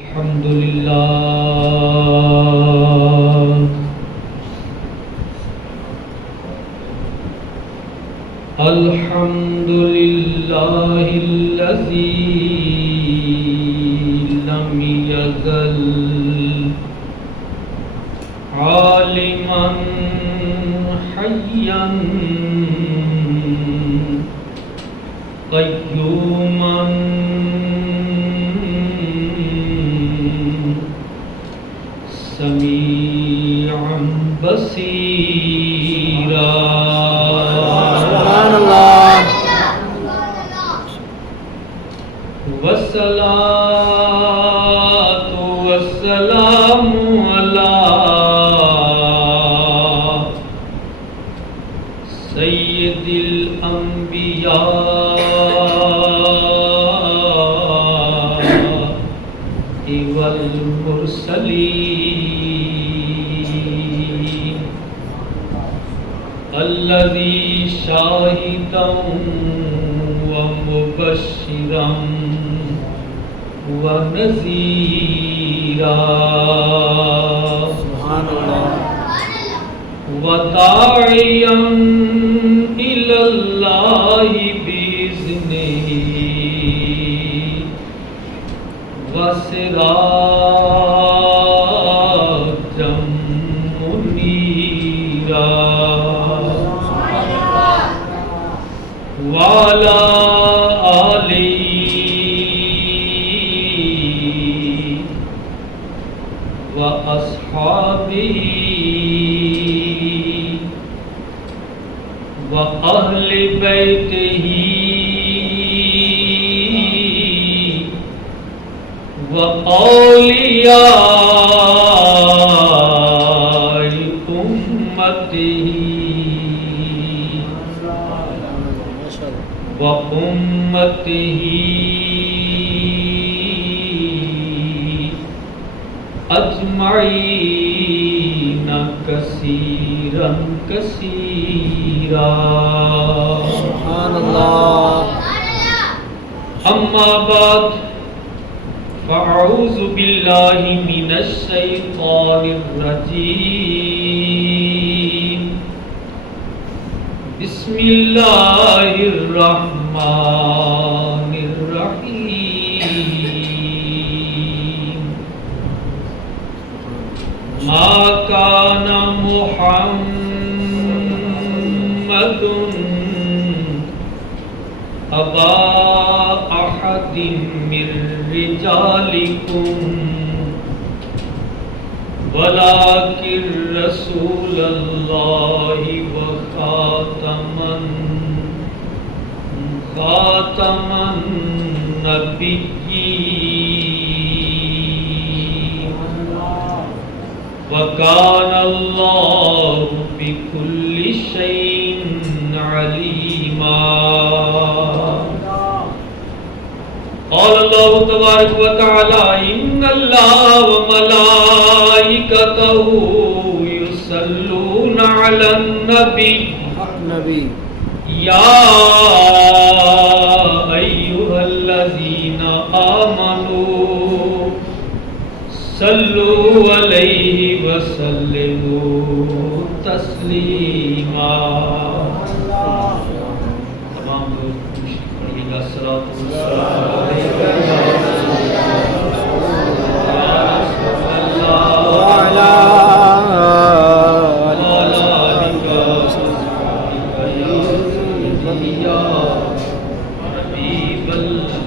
الحمد لله الحمد لله الذي لم يزل عالما حيا قيوما سميعا بصيرا سبحان الله والصلاة والسلام على سيد الأنبياء والمرسلين الذي شاهدا ومبشرا ونذيرا سبحان الله وداعيا إلى الله بإذنه وسراجا منيرا وعلى آله وأصحابه وأهل بيته وأولياء أمته وأمته أجمعين كثيرا كثيرا سبحان الله أما بعد فأعوذ بالله من الشيطان الرجيم بسم الله الرحمن الرحيم ما كان محمد أبا أحد من رجالكم ولكن رسول الله وخاتم النبيين وكان الله بكل شيء عليما قال الله تبارك وتعالى إن الله وملائكته يصلون على النبي يا أيها الذين آمنوا صلوا عليه وسلموا تسليما تمام لوگ پڑھیے گا صلاۃ والسلام علیکہ یا رسول اللہ وعلى آلِکَ وصحبِکَ یا سیدی یا حبیب اللہ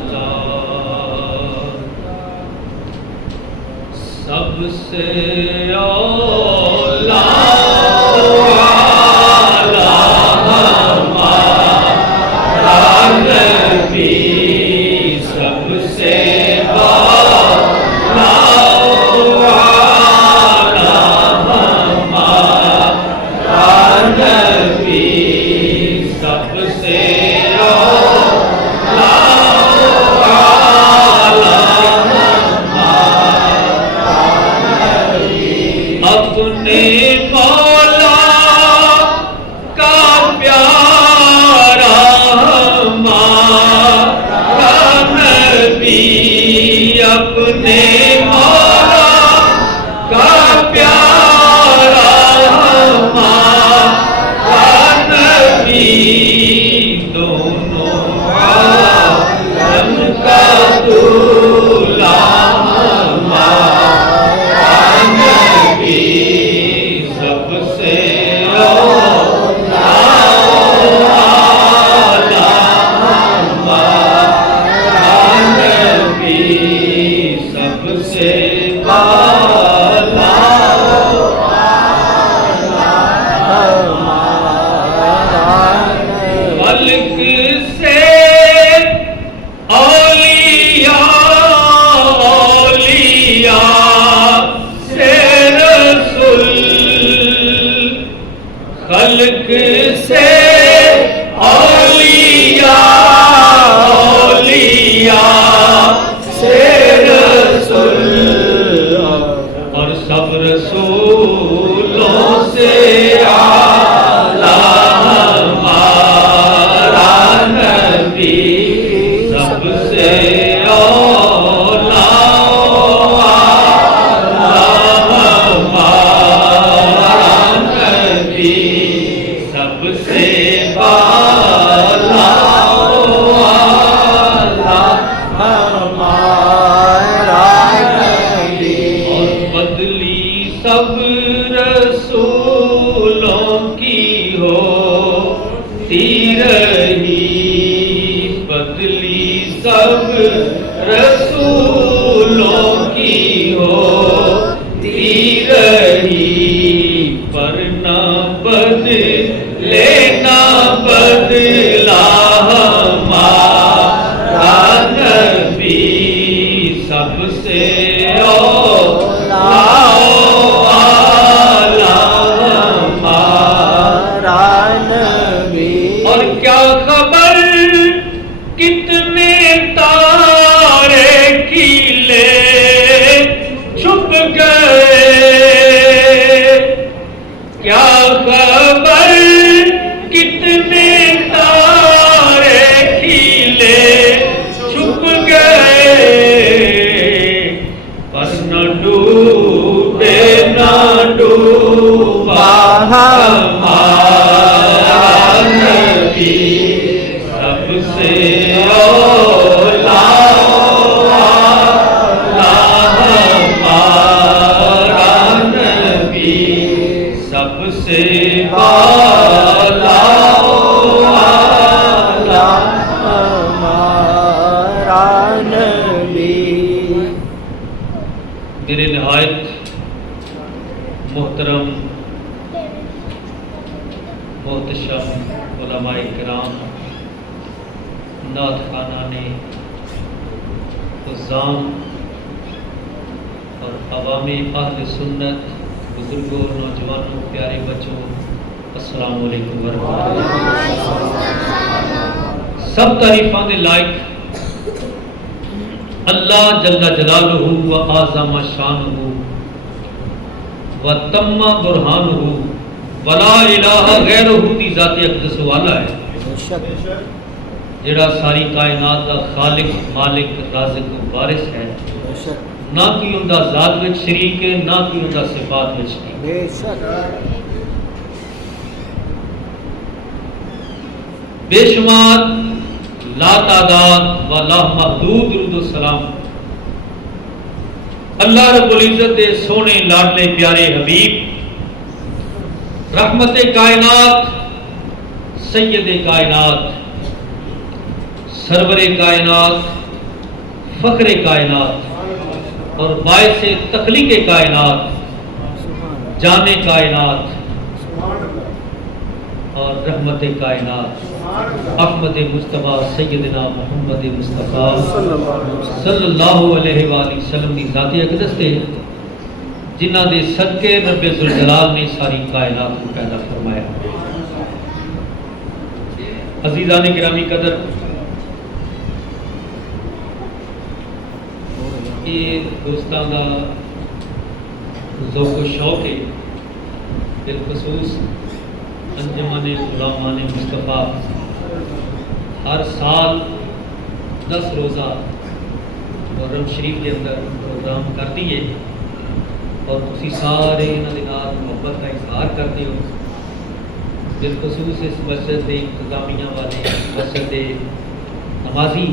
سب سے اولا اپنے سے بالا ملک سے اولیاء اولیاء سے رسول خلق سے اولیاء اولیاء سے رسول اور سب رسولوں سے اعلیٰ ہمارا نبی سب سے اولیاء ہمارا نبی سب سے بالا اور بدلی سب رسولوں کی ہوتی رہی بدلی سب رسولوں کی ہوتی رہی پر نہ بدلے نہ بدلا ہمارا نبی سب سے اور کیا خبر کتنے تارے کھیلے چھپ گئے کیا خبر کتنے تارے کھیلے چھپ گئے پر نہ ڈوبے نہ ڈوبا ہمارا نبی سب سے اولیاء ہمارا نبی سب سے بالا میرے نہایت محترم محتشم علماء کرام نعت خوانان عظام اور عوام اہل سنت بزرگوں نوجوانوں پیارے بچوں السلام علیکم ورحمۃ اللہ سب تعریفاں دے لائق اللہ جل جلالہ و اعظم شانہ و تم برہانہ ولا الہ غیرہ دی ذات اقدس والا ہے جڑا ساری کائنات دا خالق مالک رازق و وارث ہے نہ کوئی اوندا ذات وچ شریک ہے نہ کوئی اوندا صفات وچ شریک بے شمار لا تعداد و لا محدود درود و سلام اللہ رب العزت دے سونے لاڈلے پیارے حبیب رحمت کائنات سید کائنات سرور کائنات فخر کائنات اور باعث تخلیق کائنات جان کائنات اور رحمت کائنات احمد مصطفیٰ سیدنا محمد مصطفیٰ صلی اللہ علیہ وآلہ وسلم کی ذاتی اقدس تے جنہ دے صدقے رب ذوالجلال نے ساری کائنات کو پیدا فرمایا عزیزان گرامی قدر یہ دوستان دا ذوق و شوق ہے بالخصوص انجمن غلامان مصطفیٰ ہر سال 10 روزہ محرم شریف کے اندر پروگرام کرتی ہے اور تسی سارے انہاں دے نال محبت کا اظہار کرتے ہو بالخصوص اس مسجد کے انتظامیہ والے مسجد کے نمازی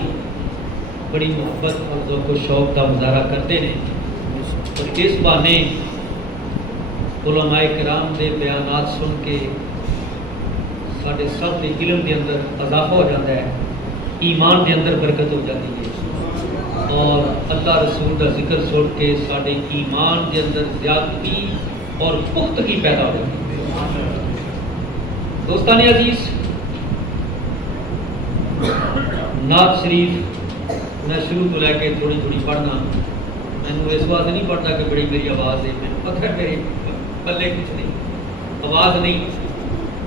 بڑی محبت اور ذوق و شوق کا مظاہرہ کرتے ہیں اور اس بہانے علماء کرام دے بیانات سن کے ساڈے سب کے علم کے اندر اضافہ ہو جاتا ہے ایمان کے اندر برکت ہو جاتی ہے اور اللہ رسول کا ذکر سن کے سارے ایمان کے اندر زیادتی اور پختگی پیدا ہو گئی۔ دوستان عزیز، نعت شریف میں شروع تو لے کے تھوڑی تھوڑی پڑھنا، میں اس واسطے نہیں پڑھتا کہ بڑی میری آواز ہے، میں پتہ ہے میرے پلے کچھ نہیں، آواز نہیں،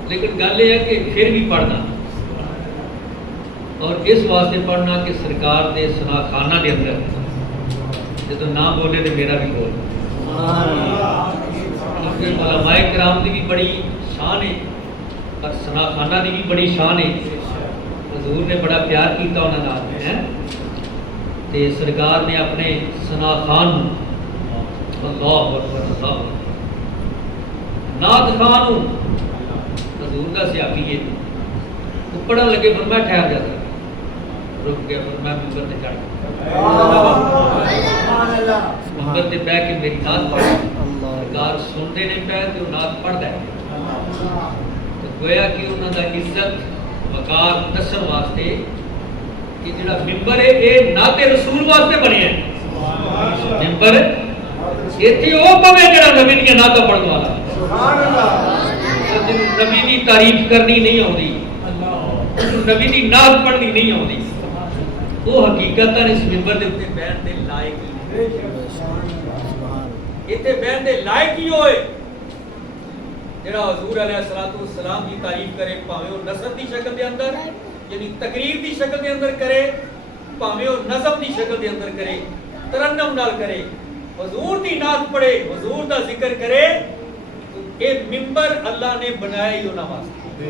لیکن گل یہ ہے کہ پھر بھی پڑھنا، اور اس واسطے پڑھنا کہ سرکار دے سناخانہ دے اندر جب نہ بولے تو میرا بھی بول، کیونکہ علماء کرام دی بھی بڑی شان ہے اور سناخانہ دی بھی بڑی شان ہے۔ حضور نے بڑا پیار کیتا انہاں نال ہے تے سرکار نے اپنے سناخان اللہ اکبر اللہ نعت خان حضور دا سیاقی ہے، وہ پڑھن لگے فرمایا ٹھہر جاتا، رک گیا فرمایا ممبر تے چڑھ ممبر تے بیٹھ کے میری نعت پڑھ، سرکار سنتے نہیں پے تے نعت پڑھدا ہے، تو گویا کہ انہاں دا عزت وقار دسن واسطے کہ جڑا ممبر ہے یہ نعت رسول واسطے بنیا ہے، ممبر ایتھے او پوے جڑا نبی دی نعت پڑھن والا، سبحان اللہ، نبی دی تعریف کرنی نہیں آندی، نبی دی نعت پڑھنی نہیں آندی، وہ حقیقت اس ممبر دے اوتے بیٹھن دے لائق ہی ایتھے بیٹھن دے لائق ہی ہوئے جڑا حضور علیہ الصلوۃ والسلام کی تعریف کرے، پاویں وہ نثر دی شکل دے اندر یعنی تقریر دی شکل دے اندر کرے، پاویں وہ نظم دی شکل دے اندر کرے، ترنم نال کرے، حضور دی نعت پڑھے، حضور دا ذکر کرے، یہ ممبر اللہ نے بنایا ہی انہاں واسطے۔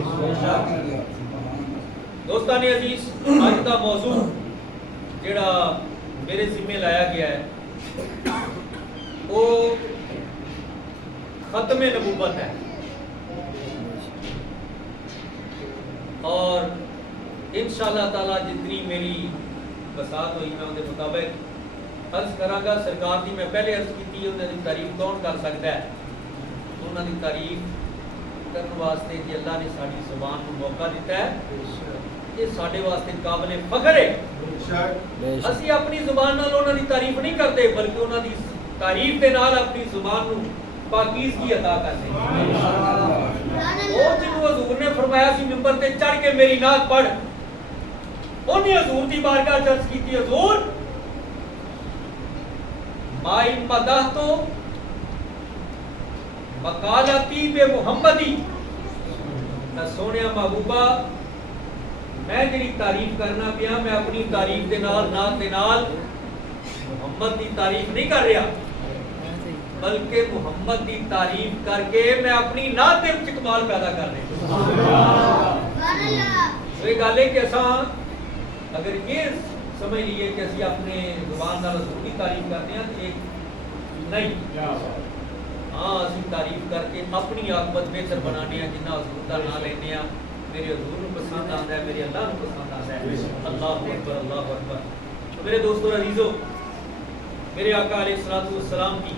دوستان عزیز، آج کا موضوع جڑا میرے ذمہ لایا گیا ہے وہ ختم نبوت ہے، اور انشاءاللہ تعالی جتنی میری بساط ہوئی میں ان کے مطابق عرض کراں گا۔ سرکار دی میں پہلے عرض کی انہوں نے تعریف کون کر سکتا ہے، انہوں نے تعریف کرنے واسطے کہ اللہ نے ساری زبان کو موقع دیتا ہے، یہ سارے واسطے قابل فخر ہے۔ اسی اپنی زبان نال انہوں نے تعریف نہیں کرتے بلکہ انہوں نے تعریف کے نال اپنی زبان کو پاکیزگی عطا کرتے ہیں۔ وہ جنہوں حضور نے فرمایا سی ممبر تے چڑھ کے میری نعت پڑھ، انہیں حضور دی بارگاہ عرض کی تھی، حضور ما ان مدحتو مقالتی بے محمدی، نہ سونیا محبوبہ میں جڑی تعریف کرنا پیا میں اپنی تعریف دے نال نعت دے نال محمد دی تعریف نہیں کر رہا بلکہ محمد دی تعریف کر کے میں اپنی نعت دے وچ کمال پیدا کر رہا ہوں۔ یہ گل ہے کہ اساں اگر یہ سمجھ لیے کہ اسی اپنے زبان نال حضور دی تعریف کرتے ہیں تو نہیں، ہاں اسی تعریف کر کے اپنی عاقبت بہتر بنانے ہیں، جنہ حضور دا نام لینے ہیں میرے حضور کو پسند آتا ہے، میرے اللہ کو پسند آتا ہے۔ اللہ اکبر اللہ اکبر۔ تو میرے دوستو عزیزو، میرے آقا علیہ الصلوۃ والسلام کی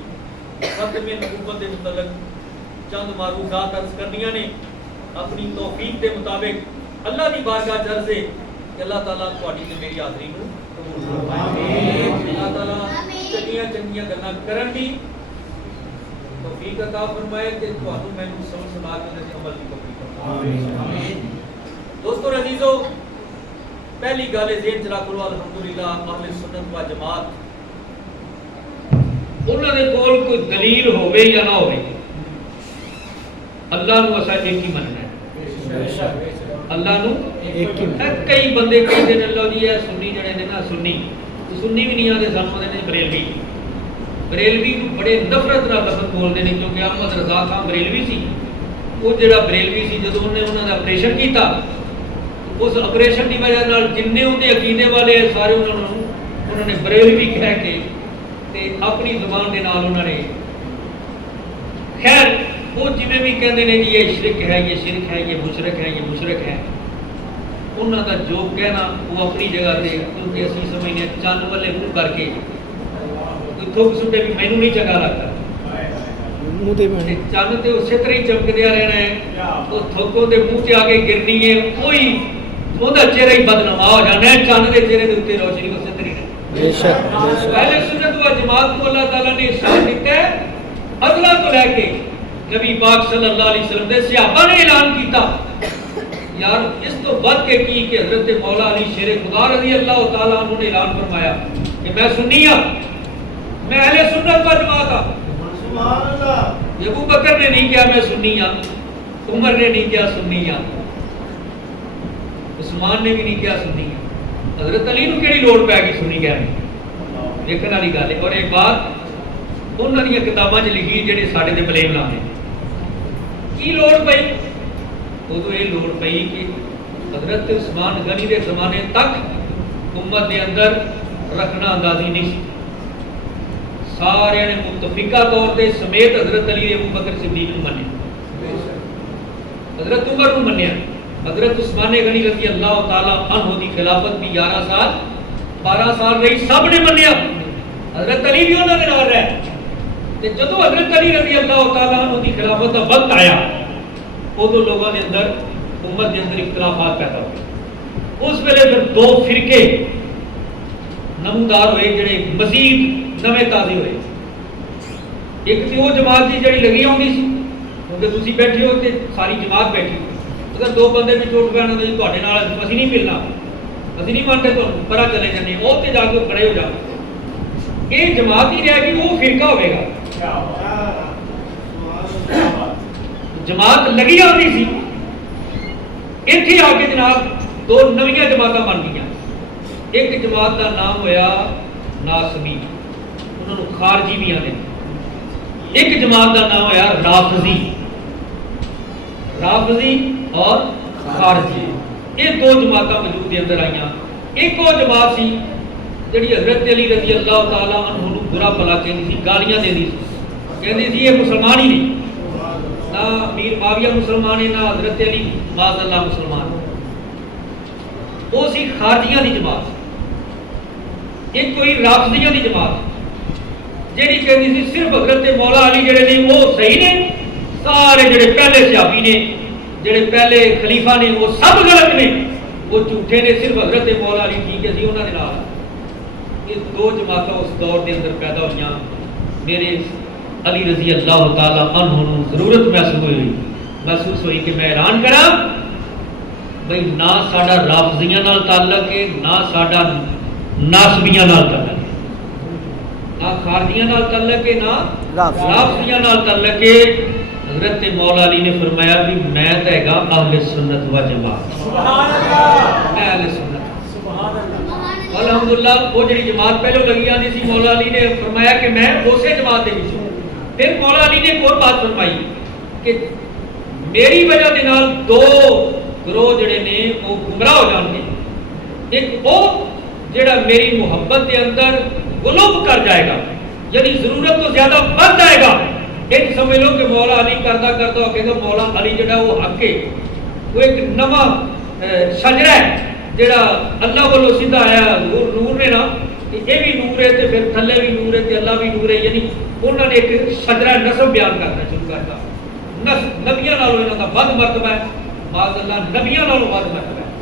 ختم نبوت کے متعلق چند معروضات عرض کرنیاں نے اپنی توفیق کے مطابق اللہ دی بارگاہ عرض ہے کہ اللہ تعالیٰ تہاڈی تے میری حاضری نو قبول فرمائے، اللہ تعالیٰ چنگیاں چنگیاں گلاں کرن دی توفیق عطا فرمائے کہ تہانوں مینوں سمجھ سنا کے تے عمل دی توفیق آمین۔ دوستو عزیزو، پہلی گل ذہن چ رکھ لو، الحمدللہ اہل سنت و جماعت انہاں دے کول کوئی دلیل ہوے یا نہ ہوے، اللہ نو اسا ایک ہی مننا ہے، اللہ نو ایک ہی۔ کئی بندے کہندے نے اللہ جی اے سنی جڑے نے نا سنی بھی نہیں آتے، سانوں دے نے بریلوی، بریلوی کو بڑے نفرت نال لفظ بولدے نے کیونکہ احمد رضا خان بریلوی سی، وہ جڑا بریلوی سی جدوں انہیں انہاں دا آپریشن کیتا، اس آپریشن دی وجہ نال جننے اندے عقیدے والے سارے انہوں نے بریلوی کہہ کے تے اپنی زبان دے نال انہوں نے خیر وہ جویں بھی کہندے نے جی یہ شرک ہے، یہ شرک ہے، یہ مشرک ہے، یہ مشرک ہے، انہاں دا جو کہنا وہ اپنی جگہ تے، کیونکہ اسی سمجھنے چند والے منہ کر کے کوئی تھوک سٹے بھی مینوں نہیں چنگا لگتا، چند تے اسی طرح ہی چمکدیا رہنا ہے، وہ تھوکوں دے منہ سے آگے گرنی ہے، کوئی وہ چہرہ ہی بدنما ہو جانا ہے، چند دے چہرے دے اوتے روشنی اسی طرح بے شک بے شک اہل سنت و جماعت کو اللہ تعالیٰ نے ارشاد دیتا ہے ازلا تو لے کے نبی پاک صلی اللہ علیہ وسلم نے صحابہ نے اعلان کیتا یار اس تو بد کے کی کہ حضرت مولا علی شیر خدا رضی اللہ تعالیٰ عنہ نے اعلان فرمایا کہ میں سنی ہوں، میں اہل سنت و جماعت ہوں۔ سبحان اللہ۔ ابو بکر نے نہیں کہا میں سنی ہوں، عمر نے نہیں کہا سنی ہوں، عثمان نے بھی نہیں کہا سنی ہوں، حضرت علی نو کیڑی لوڑ پے گئی سنی کہنے دیکھنے والی گل ہے۔ اور ایک بات انہوں نے کتاباں چ لکھی جہے سارے تے بلیم لانے کی لوڑ پئی، ادو یہ لوڑ پئی کہ حضرت عثمان غنی کے زمانے تک امت کے اندر رکھنا اندازی نہیں سی، سارے نے متفقہ طور پہ سمیت حضرت علی ابو بکر صدیق کو منیا، حضرت عمر کو منیا، حضرت عثمان غنی رضی اللہ تعالیٰ عنہ دی خلافت بھی 11 سال 12 سال رہی، سب نے منیا، حضرت علی بھی انہوں نے نال رہے۔ جدو حضرت علی رضی اللہ تعالیٰ عنہ دی خلافت کا وقت آیا ادو لوگوں کے اندر امت کے اندر اختلافات پیدا ہوئے، اس ویلے پھر دو فرقے نمودار ہوئے جڑے مزید نویں تازے ہوئے۔ ایک تو وہ جماعت تھی جڑی لگی ہوندی سی کیونکہ تسی بیٹھے ہو تے ساری جماعت بیٹھی ہو، اگر دو بندے بھی چوٹ پہنا تو تواڈے نال اسی نہیں ملنا، اسی نہیں مانتے تو پرا چلے جانے، وہ تے جا کے کھڑے ہو جاؤ، یہ جماعت ہی رہ گئی، وہ فرقہ ہوئے گا۔ جماعت لگی آتی سی، اتنے آ کے جناب دو نویاں جماعتیں بن گئی، ایک جماعت کا نام ہویا ناسبی، انہوں نے خارجی بھی آتے، ایک جماعت کا نام ہویا رافضی، رافضی اور خارجی، یہ دو جماعتیں وجود کے اندر آئیاں۔ ایک وہ جماعت سی جڑی حضرت علی رضی اللہ تعالیٰ عنہ نو برا بھلا کہندی سی، گالیاں دیندی سی، کہندی سی یہ مسلمان ہی نہیں، نہ امیر معاویہ مسلمان ہے نہ حضرت علی معاذ اللہ مسلمان ہے، وہ سی خارجیاں دی جماعت۔ ایک کوئی رافضیاں دی جماعت جیڑی کہندی سی صرف حضرت مولا علی جڑے نے وہ صحیح نے، سارے جڑے پہلے صحابی نے جڑے پہلے خلیفہ نے وہ سب غلط نے، وہ جھوٹے نے، صرف حضرت مولا علی ٹھیک ہے جی انہوں نے نال۔ یہ دو جماعتیں اس دور کے اندر پیدا ہوئیاں، میرے علی رضی اللہ تعالیٰ عنہ نو ضرورت محسوس ہوئی کہ میں اعلان کرا بھئی نہ ساڈا رافضیاں نال تعلق ہے، نہ ساڈا ناسبیاں نال تعلق ہے، نہ خارجیاں نال تعلق ہے، نہ رافضیاں نال تعلق ہے۔ حضرت مولا علی نے فرمایا بھی میں تے گا اہل سنت و جماعت، سبحان اللہ، میں اہل سنت، سبحان اللہ، الحمدللہ۔ وہ جڑی جماعت پہلو لگی آتی سی، مولا علی نے فرمایا کہ میں اسی جماعت دے وچ ہوں۔ پھر مولا علی نے ایک اور بات فرمائی کہ میری وجہ دے نال دو گروہ جڑے نے وہ گمراہ ہو جان گے، ایک وہ جڑا میری محبت کے اندر غلوب کر جائے گا، یعنی ضرورت تو زیادہ بڑھ جائے گا، ایک سمجھ لو کہ مولا علی کرتا کرتا کہ مولا علی جڑا وہ حق ہے، وہ ایک نواں شجرہ ہے جڑا اللہ کو سیدھا آیا، نور نے نا یہ بھی نور ہے تے پھر تھلے بھی نور ہے تے اللہ بھی نور ہے، یعنی انہوں نے ایک شجرہ نسب بیان کرنا شروع کرتا، نبیاں نالوں انہوں کا ود مرتبہ ہے، معاذ اللہ نبیاں نالوں ود مرتبہ ہے،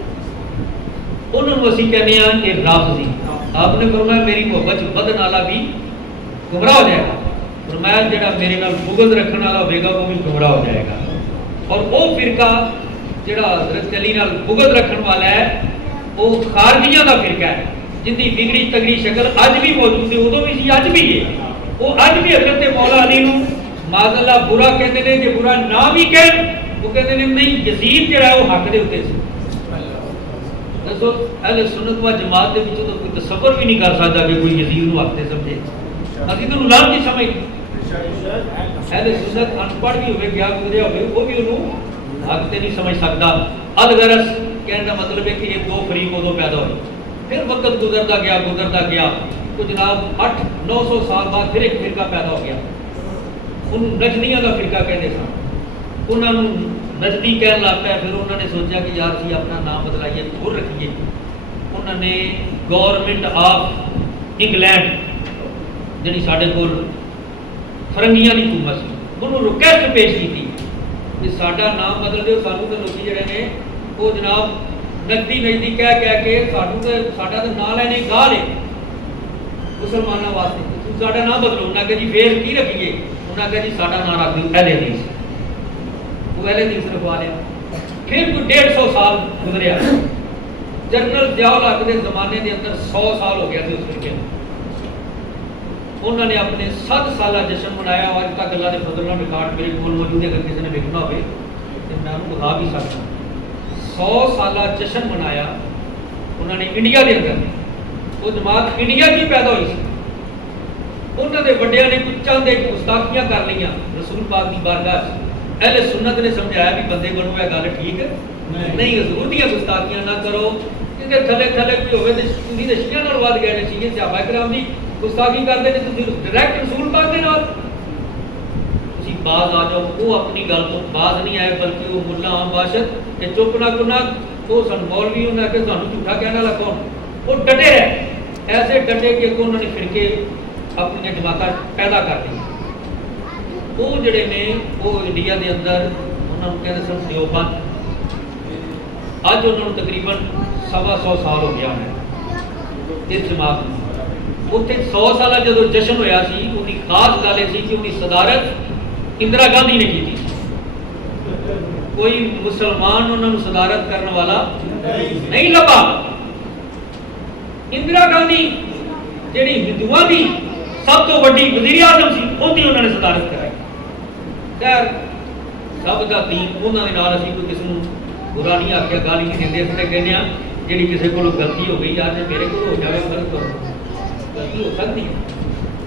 انہوں نے اسی کہنے ہیں کہ رافضی۔ آپ نے فرمایا میری محبت بدن والا بھی گمراہ ہو جائے گا، فرمایا جڑا میرے نال بغض رکھنے والا ہوئے گا وہ بھی گمراہ ہو جائے گا، اور وہ فرقہ جڑا حضرت علی نال بغض رکھنے والا ہے وہ خارجیاں دا فرقہ ہے، جن کی بگڑی تگڑی شکل اج بھی موجود ہے، ادو بھی سی اج بھی ہے، وہ اج بھی حضرت مولا علی نو معاذ اللہ برا کہتے ہیں، جے برا نہ بھی کہن وہ کہتے ہیں نہیں یزید جڑا ہے وہ حق دے اوتے سی۔ دسو اہل سنت و جماعت دے وچ تو کوئی تصور بھی نہیں کر سکتا کہ کوئی یزید نو حق تے سمجھے، اسی تو لال نہیں سمجھ، اہل سنت ان پڑھ بھی ہوئے گیا گزریا ہوئے وہ بھی انہوں حق تے نہیں سمجھ سکتا۔ الغرض کہنے کا مطلب ہے کہ یہ دو فریق ادو پیدا ہوئے، پھر وقت گزرتا گیا تو جناب 800-900 سال بعد پھر ایک فرقہ پیدا ہو گیا، ان نجدیاں کا فرقہ کہتے سن، انہوں نے نجدی کہنے لگ پیا، پھر انہوں نے سوچا کہ یار سی اپنا نام بدلائیے دور رکھیے، انہوں نے گورنمنٹ آف انگلینڈ جی سارے کول فرنگیاں کی حکومت سی، انہوں ریکویسٹ پیش کی تھی کہ ساڈا نام بدل دو، سانوں تو لوگ جڑے نے وہ جناب نجدی کہہ کے سانوں تو ساڈا تو نام لینے گاہ لے، مسلمانوں واسطے تم ساڈا نام بدلو. انہاں کہ جی پھر کی رکھیے؟ انہاں کہ جی ساڈا نام رکھ دیو اہل حدیث. وہ اہل حدیث رکھوا لیا. پھر کوئی 150 سال گزریا. جنرل ضیاء الحق کے زمانے کے اندر 100 سال ہو گیا تھے اس فرقے میں. انہوں نے اپنے 7 سالہ جشن منایا. اور اج تک اللہ کے فضل نال ریکارڈ میرے کول موجود ہے. اگر کسی نے دیکھنا ہوئے تو میں انہوں بتا بھی سکتا. 100 سالہ جشن منایا انہوں نے انڈیا کے اندر. وہ جماعت انڈیا کی پیدا ہوئی سی. انہوں نے وڈیاں نے کچھ چاندے گستاخیاں کر لیا رسول پاک کی بارگاہ. اہل سنت نے سمجھایا بھی بندے بنو ہے گل ٹھیک نہیں. حضور دیا گستاخیاں نہ کرو. تھلے تھلے کوئی ہوئے تو تھی شیعہ نال ود گئے. شیعہ صحابہ کرام دی گستاخی کرتے ہیں ڈائریکٹ رسول پاک کے نال. تسی باز آ جاؤ. وہ اپنی گل تو باز نہیں آئے بلکہ وہ ملا عام باشد کہ چپ نہ کنا تو سن مولوی انہوں نے کہ سانو جھوٹا کہنے والا کون. وہ ڈٹے رہے. ایسے ڈٹے کہ انہوں نے فرقے اپنی جماعت پیدا کر دی. وہ جڑے نے وہ انڈیا کے اندر انہوں نے کہتے سن دیوبند. اج انہوں نے تقریباً 125 سال ہو گیا ہے اس جماعت میں. اتنے 100 سالہ جدو جشن ہویا سی ان کی خاص گل یہ کہ ان کی صدارت اندرا گاندھی نے کی تھی. کوئی مسلمان انہوں نے صدارت کرنے والا نہیں لبا. اندرا گاندھی جہی ہندوؤں کی سب تو وڈی وزیر اعظم سی انہوں نے صدارت کرائی. خیر سب کا دین انہوں نے اسی کوئی کسی کو برا نہیں آخیا گل ہی نہیں دیں. اصل کہنے جی کسی کو غلطی ہو گئی یار میرے کو ہو جائے فرق کرو غلطی ہو سکتی ہے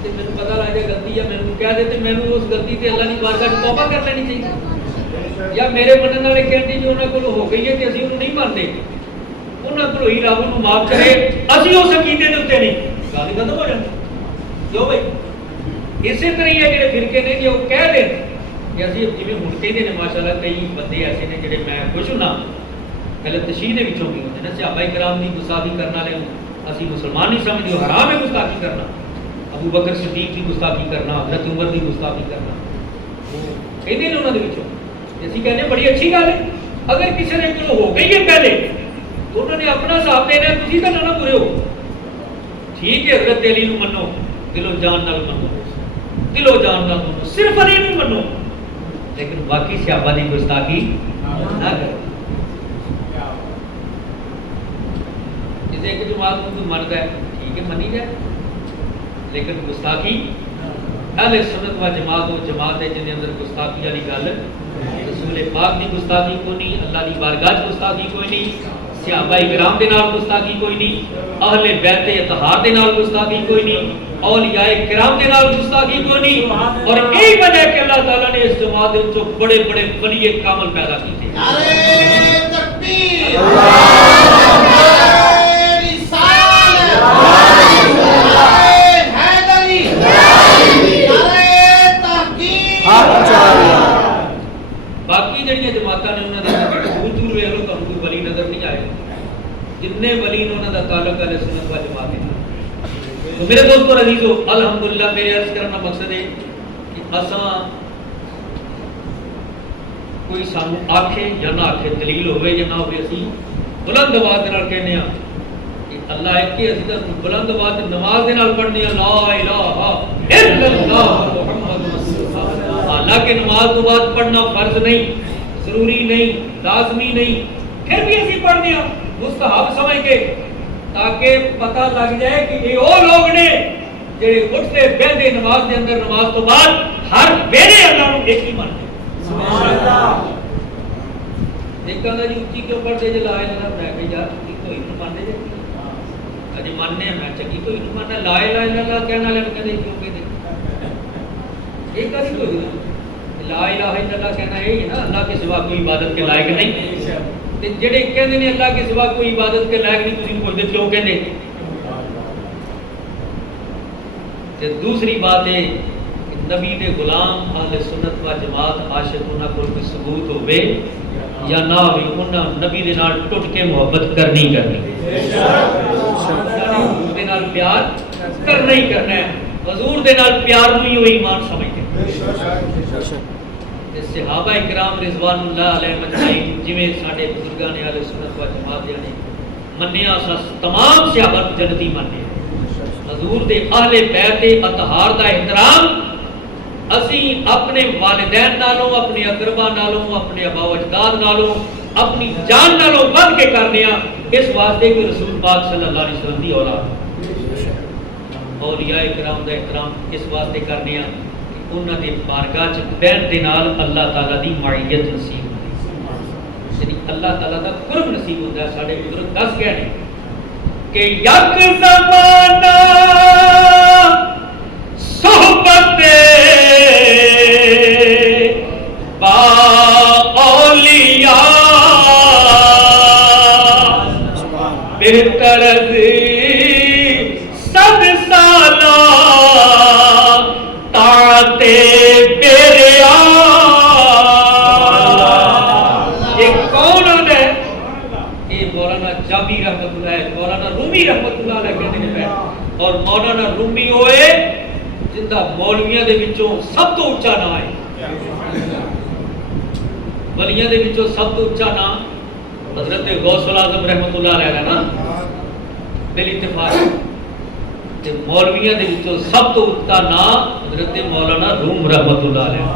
تو میرے پتا لگ جائے غلطی ہے میرے کہہ دے تو مینوں اس غلطی سے اللہ کی بارگاہ میں توبہ کر لینی چاہیے. یا میرے منن والے کہتے جی انہوں کو ہو گئی ہے کہ اسی انہوں نہیں مانتے انہوں کو ہی رب انہوں معاف کرے اسی اس عقیدے کے اتنے نہیں گل ختم ہو جاتی. جو بھائی اسی طرح ہی ہے جڑے فرقے نے کہ وہ کہہ دیں کہ اسی جی ہوں کہتے ہیں ماشاء اللہ کئی بندے ایسے نے جڑے میں خوش ہونا پہلے تشہیر بھی ہوتے ہیں صحابہ کرام کی گستاخی کرنے والے اسی مسلمان نہیں سمجھتے حرام ہے گستاخی کرنا. ابو بکر صدیق کی گستاخی کرنا حضرت عمر کی گستاخی کرنا وہ کہتے ہیں انہوں نے اسی کہنے بڑی اچھی گل ہے. اگر کسی نے کوئی ہو گئی ہے پہلے تو انہوں نے اپنا ساتھ دینا تھی تو نہ برے ہو. ٹھیک ہے حضرت علی نو منو دل و جان نال منو دل و جان نال منو صرف علی نو منو لیکن باقی صحابہ کی گستاخی نہ کرو. جسے ایک جماعت کو کوئی مرد ہے ٹھیک ہے منی جائے لیکن گستاخی اہل سنت و جماعت و جماعت ہے جن اندر گستاخی والی گل رسول پاک کی گستاخی کوئی نہیں. اللہ کی بارگاہ کی گستاخی کوئی نہیں. صحابہ کرام دے نال گستاخی کوئی نہیں. اہل بیت اطہار دے نال گستاخی کوئی نہیں. اولیاء کرام دے نال گستاخی کوئی نہیں. اور یہی وجہ ہے کہ اللہ تعالیٰ نے اس جماعت کے وچوں بڑے بڑے ولی کامل پیدا کیتے. نعرہ تکبیر باقی جڑیاں جماعتاں نے انہاں دے دور دور ویکھ لو تانوں کوئی ولی نظر نہیں آئے. جتنے ولی نے انہاں دا تعلق اہل سنت و جماعت ہے. تو میرے دوستو عزیزو الحمدللہ میرے عرض کرنے کا مقصد ہے کہ اساں کوئی سانو آکھے یا نہ آکھے دلیل ہوئے یا نہ ہوئے اسی بلند آواز دے نال کہنے ہاں کہ اللہ ایک ہی. اسی تے بلند آواز نماز دے نال پڑھنے ہاں لا الہ الا اللہ محمد رسول اللہ. حالانکہ نماز تو بعد پڑھنا فرض نہیں ضروری نہیں لازمی نہیں پھر بھی اسی پڑھنے ہاں مستحب سمجھ کے تاکہ پتہ لگ جائے کہ یہ وہ لوگ نے جڑے اٹھتے بیٹھتے نماز دے اندر نماز تو بعد ہر ویلے اللہ نو ایک ہی مانتے. سبحان اللہ. ایک کہندا جی اچھی کیوں پڑھتے جے لا الہ الا اللہ. میں کہ یار کی کوئی نہیں مانتے جے اجے ماننے میں چنگی کوئی نہیں ماننا. لا الہ الا اللہ کہنے والے کہندے کیوں کہندے ایک کاری کوئی نہیں. لا الہ الا اللہ کہنا یہی ہے نا اللہ کے سوا کوئی عبادت کے لائق نہیں. تے جڑے کہندے نے اللہ کے سوا کوئی عبادت کے لائق نہیں تسی پوچھدے کیوں کہندے. تے دوسری بات ہے نبی دے غلام اہل سنت و جماعت عاشق انہاں کول کوئی ثبوت ہوے یا نہ ہوے انہاں نبی دے نال ٹٹ کے محبت کرنی حضور دے نال پیار کرنا ہی کرنا ہے. حضور دے نال پیار نو ہی ایمان سمجھتے. صحابہ کرام رضوان اللہ علیہ مجمعین جویں ساڈے بزرگاں نے اہل سنت و جماعت نے منیا تمام صحابہ جنتی ماننے حضور دے اہل بیت اطہار دا احترام اسی اپنے والدین نالوں، اپنے اقربا نالوں، اپنے آبا و اجداد نالوں، اپنی جان نالوں ود کے کرنے ہاں، اس واسطے کہ رسول پاک صلی اللہ علیہ وسلم دی اولاد اولیاء کرام دا احترام اس واسطے کرنے ہاں کہ انہاں دے بارگاہ چ بیٹھ دے نال اللہ تعالیٰ دی معیت نصیب ہوندی، یعنی اللہ تعالیٰ دا قرب نصیب ہوتا ہے۔ ساڈے بزرگ دس گئے نے کہ یک زمانہ صحبت با اولیاء بہتر از صد سالہ طاعت بیریا۔ یہ کون ہے؟ یہ مولانا جامی رحمت اللہ ہے، مولانا رومی رحمت اللہ علیہ کہتے ہیں، اور مولانا رومی ہوئے جندہ مولویاں دے وچوں سب تو اونچا نام ہے، ولیاں دے وچوں سب تو اونچا نام حضرت غوث العظم رحمت اللہ علیہ نا بل اتفاق، تے مولویاں دے وچوں سب تو اونچا نام حضرت مولانا روم رحمت اللہ علیہ،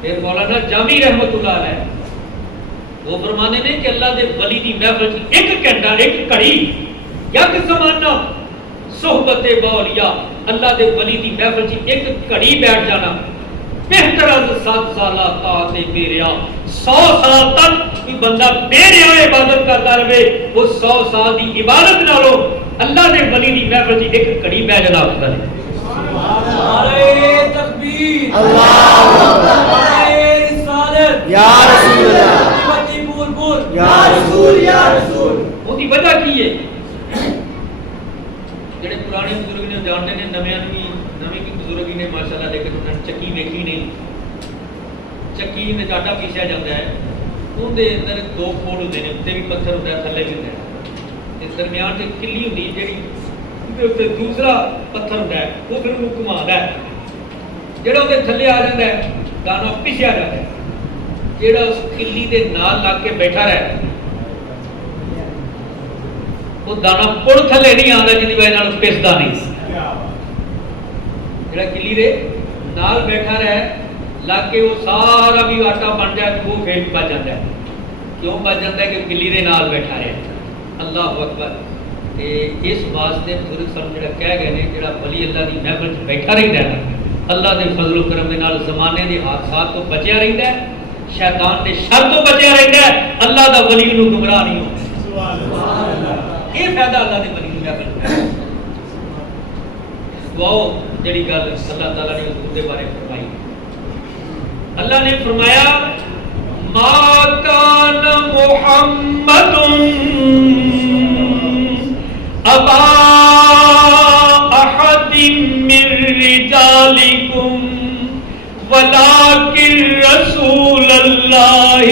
پھر مولانا جامی رحمت اللہ علیہ۔ وہ فرمانے نے کہ اللہ دے ولی دی محفل ایک گھنٹہ ایک گھڑی یک زمانہ صحبت باولیاء، اللہ دے ولی دی محفل چ ایک گھڑی بیٹھ جانا بہتر از 7 سالہ طاعت بے ریا۔ 100 سال تک کوئی بندہ بے ریا عبادت کرتا رہے، وہ 100 سال دی عبادت نالوں اللہ دے ولی دی محفل چ ایک گھڑی بیٹھ جانا افضل ہے۔ نعرہ تکبیر، اللہ اکبر، نعرہ رسالت، یا رسول اللہ، یا رسول یا رسول۔ وہ دی وجہ کی ہے؟ جڑے پرانے بزرگ نے جانتے ہیں، نویں بھی بزرگ نے ماشاءاللہ لیکن انہوں نے چکی ویکھی نہیں، چکی میں آٹا پیسیا جاتا ہے، ان دے اندر 2 پھوڑ ہوندے نے، اتنے بھی پتھر ہوتا ہے، تھلے بھی ہوتا ہے، اس درمیان سے کلی ہوندی جڑی دوسرا پتھر ہوتا ہے، وہ پھر وہ گھماتا ہے، جڑا وہ تھلے آ جاتا ہے دانا پیسیا جاتا ہے، جڑا اس کلی دے نال لگ کے بیٹھا رہے وہ دانا پڑ تھلے نہیں آتا، جی وجہ نال پسدا نہیں، جڑا کلی دے نال بیٹھا رہے لگ کے وہ سارا بھی آٹا بن جائے تو وہ پھر بچ جاتا ہے۔ کیوں بچ جاتا ہے؟ کہ کلی دے نال بیٹھا رہے۔ اللہ اکبر۔ تے اس واسطے بزرگ صاحب جڑا کہہ گئے نے جڑا ولی اللہ دی محفل چ بیٹھا رہندا ہے، اللہ دے فضل و کرم دے نال زمانے دے حادثات تو بچیا رہندا ہے، شیطان دے شر تو بچیا رہندا ہے، اللہ دا ولی نو گمراہ نہیں ہوندا۔ سبحان اللہ۔ یہ فائدہ اللہ دے ولی دی محفل ہے۔ دعاؤ جڑی گل اللہ تعالیٰ نے حضور دے بارے فرمائی، اللہ نے فرمایا ما کان محمد ابا احد من رجالکم ولکن رسول اللہ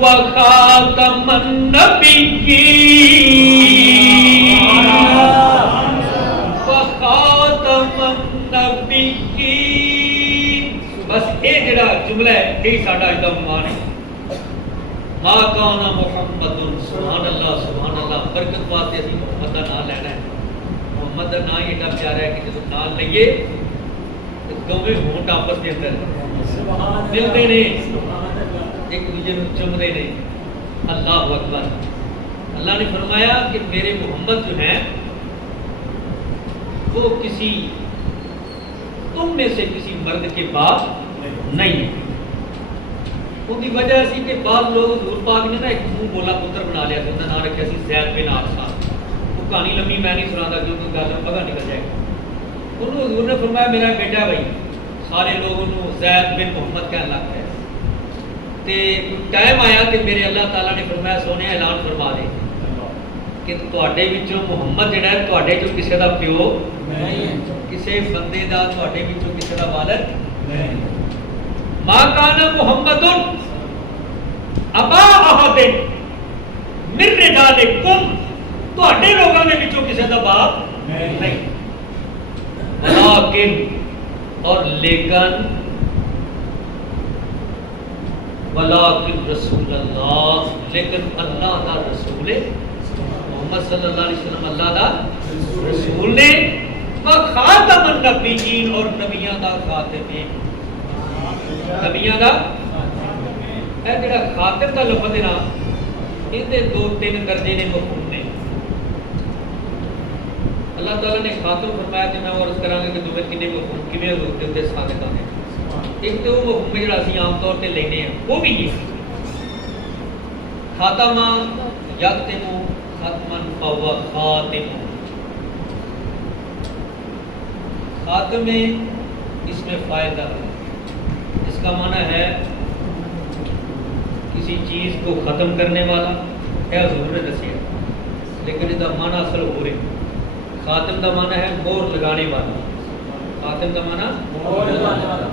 وخاتم النبیین وخاتم النبیین۔ بس یہ جڑا جملہ ہے یہی ساڈا اج دا عنوان ہے، ما کان محمد۔ سبحان اللہ سبحان اللہ۔ برکت واسطے اسی محمد کا نام لینا ہے، محمد کا نام ایڈا پیارا ہے کہ جب نام لئیے تو دونوں ہونٹ آپس کے اندر ملتے نے، ایک دوسرے کو چومتے نے۔ اللہ اکبر۔ اللہ نے فرمایا کہ میرے محمد جو ہیں وہ کسی تم میں سے کسی مرد کے بعد نہیں ہے۔ ان کی وجہ ایسی کہ بعض لوگ حضور پاک نے نا ایک منہ بولا پتر بنا لیا تھا، انہوں نے نام رکھا سی زید بن حارثہ۔ وہ کہانی لمبی میں نہیں سناتا کیونکہ گل پگا نکل جائے گا۔ انہوں حضور نے فرمایا میرا بیٹا بھائی، سارے لوگ انہوں زید بن محمد کہنے لگ گئے۔ تے ٹائم آیا کہ میرے اللہ تعالیٰ نے فرمایا سونے اعلان فرما دے کہ تواڈے وچوں محمد جڑا ہے تواڈے چوں کسے دا پیو نہیں، کسے بندے دا تواڈے وچوں کسے دا والد نہیں۔ ما کان محمد ابا احد من رجالکم، تواڈے لوگاں دے وچوں کسے دا باپ نہیں، لیکن اور لیکن ولیکن رسول اللہ، لیکن اللہ دا رسول ہے، محمد صلی اللہ علیہ وسلم اللہ دا رسول نے خاتم النبیین اور نبیاں دا خاتم ہے. نبیاں دا اے جڑا خاتم دا لفظ ہے نا اندے دو تین درجے نے مفہوم نے. اللہ تعالیٰ نے خاتم فرمایا کہ میں عرض کراں گا کہ تمہیں کنے مفہوم کیویں ہوتے ہوتے صادق ہیں. ایک تو وہ مفہوم جڑا اسی عام طور تے لینے ہیں وہ بھی یہ خاتم یختم ختما فهو خاتم. خاتم میں اس میں فائدہ ہے. اس کا معنی ہے کسی چیز کو ختم کرنے والا ہے حضور نے دسیا, لیکن اس کا معنی اصل ہو رہے. خاتم کا معنی ہے مور لگانے والا. خاتم کا معنی مور لگانے والا.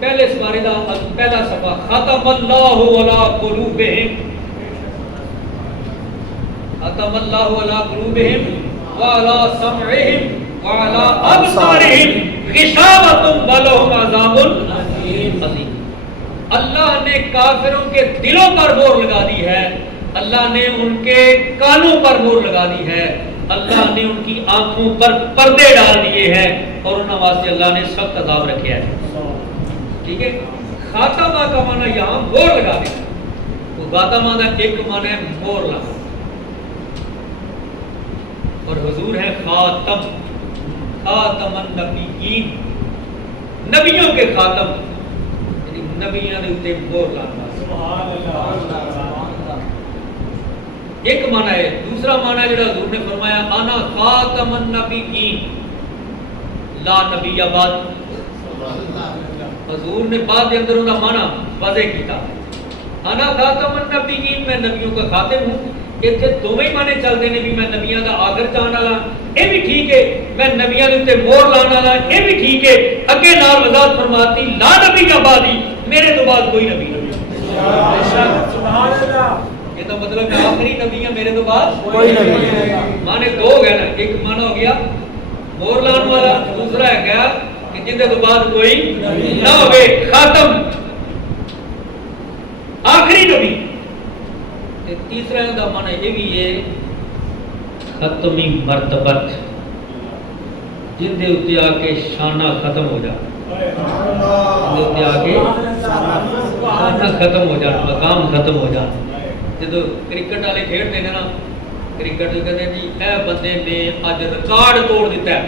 پہلے سپارے دا پہلا صفحہ ختم اللہ علی قلوبہم ختم اللہ علی قلوبہم وعلی سمعہم وعلی ابصارہم غشاوۃ ولہم عذاب عظیم. اللہ نے کافروں کے دلوں پر مہر لگا دی ہے, اللہ نے ان کے کانوں پر مہر لگا دی ہے, اللہ نے ان کی آنکھوں پر پردے ڈال دیے ہیں اور ان واسطے اللہ نے سخت عذاب رکھا ہے. ٹھیک ہے. خاتمہ کا معنی یہاں مہر لگا دینا. وہ خاتمہ کا ایک معنی ہے مہر لگا اور حضور ہے خاتم خاتم النبیین نبیوں کے خاتم یعنی نبیوں نے اوپر مہر لانا. سبحان اللہ. ایک معنی ہے. دوسرا معنی جڑا حضور نے فرمایا انا خاتم النبیین لا نبی بعد. حضور نے بعد کے اندر انہاں معنی واضح کیتا انا خاتم النبیین میں نبیوں کا خاتم ہوں. اتنے دونوں ہی معنی چلتے ہیں بھی میں نبیوں کا آخر چاہنے والا یہ بھی ٹھیک ہے, میں نبیوں کے اوپر مہر لانے والا یہ بھی ٹھیک ہے. اگے نال وضاحت فرماتی لا نبی بعدی میرے تو بعد کوئی نبی نہیں. سبحان اللہ. یہ تو مطلب میں آخری نبی ہوں, میرے تو بعد کوئی نبی نہیں. معنی دو ہو گئے نا. ایک معنی ہو گیا مہر لانے والا, دوسرا ہے گیا کہ جن کے بعد کوئی نہ ہوئے خاتم آخری نبی. تیسرا کا معنی یہ بھی ہے ختمی مرتبت جن دے اتنے آ کے شانہ ختم ہو جانا. اتنے آ کے شانہ ختم ہو جانا, مقام ختم ہو جانا. جب کرکٹ والے کھیلتے ہیں نا, کرکٹ کہتے ہیں جی اے بندے نے اج ریکارڈ توڑ دیتا ہے,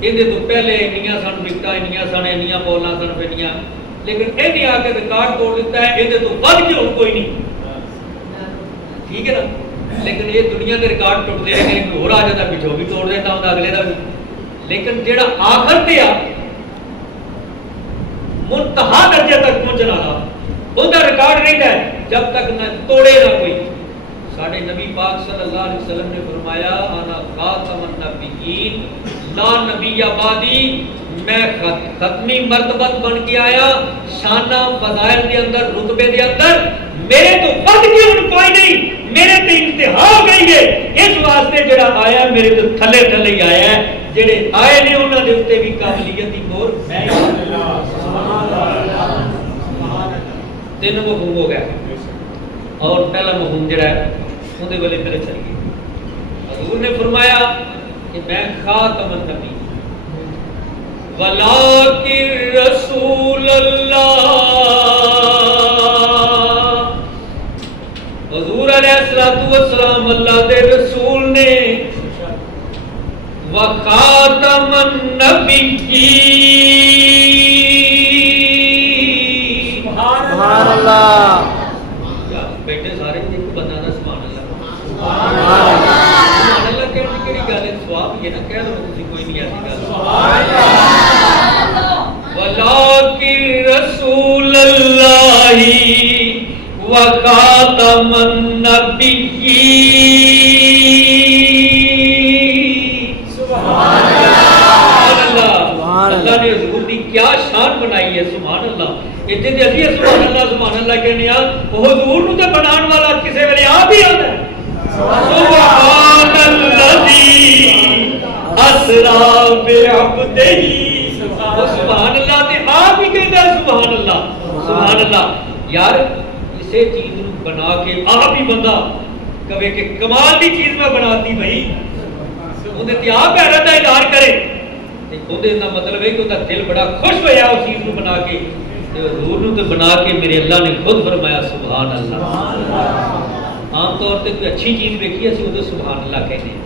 یہ تو پہلے انیاں سن وکٹاں انیاں سن انیاں بولاں سن پھرنیاں, لیکن یہ آ کے ریکارڈ توڑ دیتا ہے, یہ تو ود کے ہوں کوئی نہیں. ٹھیک ہے نا. لیکن یہ دنیا کے ریکارڈ ٹوٹتے ہیں کہ ہو آ جاتا پچھو بھی توڑ دیتا ہوں اگلے کا بھی. لیکن جہاں آخر تے آ منتہا درجے تک پہنچنے والا وہ ریکارڈ نہیں ہے جب تک نہ توڑے نہ کوئی. ساڈے نبی پاک صلی اللہ علیہ وسلم نے فرمایا انا خاتم النبیین لا نبی بعدی, میں ختمی مرتبت بن کے آیا شانہ فضائل دے اندر رتبے دے اندر میرے تو بد کے ان کوئی نہیں, میرے تے انتہا ہو گئی ہے. اس واسطے جڑا آیا میرے تو تھلے تھلے ہی آیا ہے, جڑے آئے نے انہاں دے اوتے بھی قابلیت دی مہر ہے. سبحان اللہ. تین مفہوم ہو گیا. اور پہلا مفہوم جڑا ہے اودے والے پہلے چل گئے. حضور نے فرمایا کہ میں خاتم النبی ولیکن رسول اللہ. حضور علیہ السلام اللہ دے رسول نے وخاتم النبیین. سبحان اللہ. بیٹھے سارے ایک بندہ نا سبحان اللہ. سبحان اللہ کہنے کی گل ہے, سواب یہ نہ کہہ دو تسی کوئی نہیں ایسی گل. سبحان اللہ. ولیکن رسول اللہ وخاتم النبیین. سبحان اللہ. اللہ نے حضور کی کیا شان بنائی ہے. سبحان اللہ. اتنے تے اسی سبحان اللہ کہنے آ, وہ حضور نو تے بنان والا کسے ویلے آپ ہی آندا ہے. سبحان الذی اسرا بعبدہ. سبحان اللہ تے آپ ہی کہندا ہے سبحان اللہ. سبحان اللہ. یار اسے چیز نو بنا کے آپ ہی بندہ کہے کہ کمال دی چیز میں بناتی بھائی, اندر تے آپ حیرت کا اظہار کرے تے اودے دا مطلب ہے کہ اوندا دل بڑا خوش ہویا اس چیز نو بنا کے تے حضور نو تے بنا کے میرے اللہ نے خود فرمایا سبحان اللہ۔ عام طور تے کوئی اچھی چیز دیکھی اسی اودے سبحان اللہ کہنے ہیں۔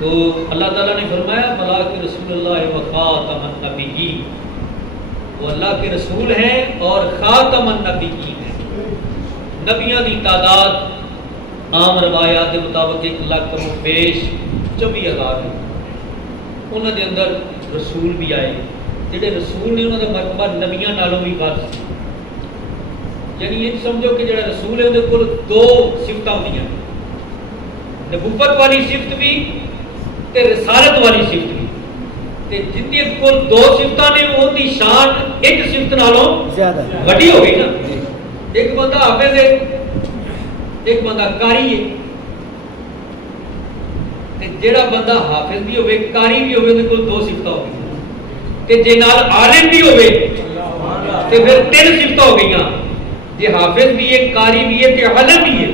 تو اللہ تعالیٰ نے فرمایا بلا کہ رسول اللہ و خاتم النبیین، وہ اللہ کے رسول ہیں اور خاتم النبیین ہیں۔ نبیوں کی تعداد عام روایات کے مطابق 1,24,000 ہے۔ انہوں دے اندر رسول بھی آئے، جڑے رسول نے انہوں کا مرتبہ نبیاں نالوں بھی بات سی، یعنی یہ سمجھو کہ جڑا رسول ہے اندر کل دو صفتیں ہوندیاں، نبوت والی صفت بھی تے رسالت والی صفت بھی، تے جتنی کل دو صفتاں نے وہ دی شان ایک صفت نالوں زیادہ وڈی ہو گئی نا۔ ایک بندہ حافظ ہے، ایک بندہ قاری ہے، تے جڑا بندہ حافظ بھی ہوئے قاری بھی ہوئے تے کل دو صفتاں ہو گئی، تے جے نال عالم بھی ہوئے تے پھر تین صفتاں ہو گئیاں، جے حافظ بھی ہے قاری بھی ہے تے عالم بھی ہے،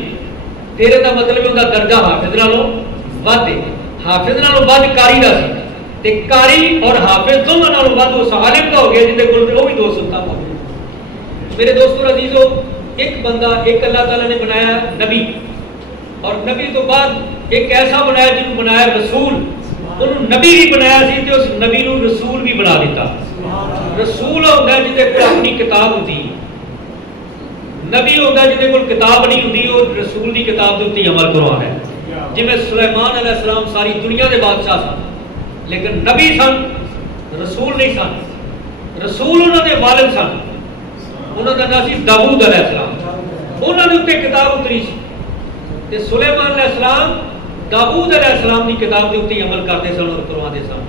تیرے دا مطلب ہے اندا درجہ حافظ نالوں ود ہے، حافظ نالوں ود قاری دا سی تے قاری اور حافظ دونوں نالوں ود اس عالم دا ہو گیا جے کول وہ بھی دو صفتاں ہو گئی۔ میرے دوستو عزیزو، ایک بندہ ایک اللہ تعالیٰ نے بنایا نبی، اور نبی تو بعد ایک ایسا بنایا جنہوں بنایا رسول، انہوں نبی بھی بنایا سی تے اس نبی نو رسول بھی بنا دیتا۔ رسول ہوتا ہے جہدے کول اپنی کتاب ہوتی، نبی ہوتا ہے جہدے کول کتاب نہیں ہوتی، اور رسول دی کتاب دے اوتے عمل کروانا ہے۔ جی میں سلیمان علیہ السلام ساری دنیا دے بادشاہ سن لیکن نبی سن، رسول نہیں سن۔ رسول انہوں نے والد سن، انہوں کا نام سی داؤد علیہ السلام، انہوں نے اتنے کتاب اتری سی تے سلیمان علیہ السلام داؤد علیہ السلام کی کتاب کے اتنے عمل کرتے سن اور کرواتے سن۔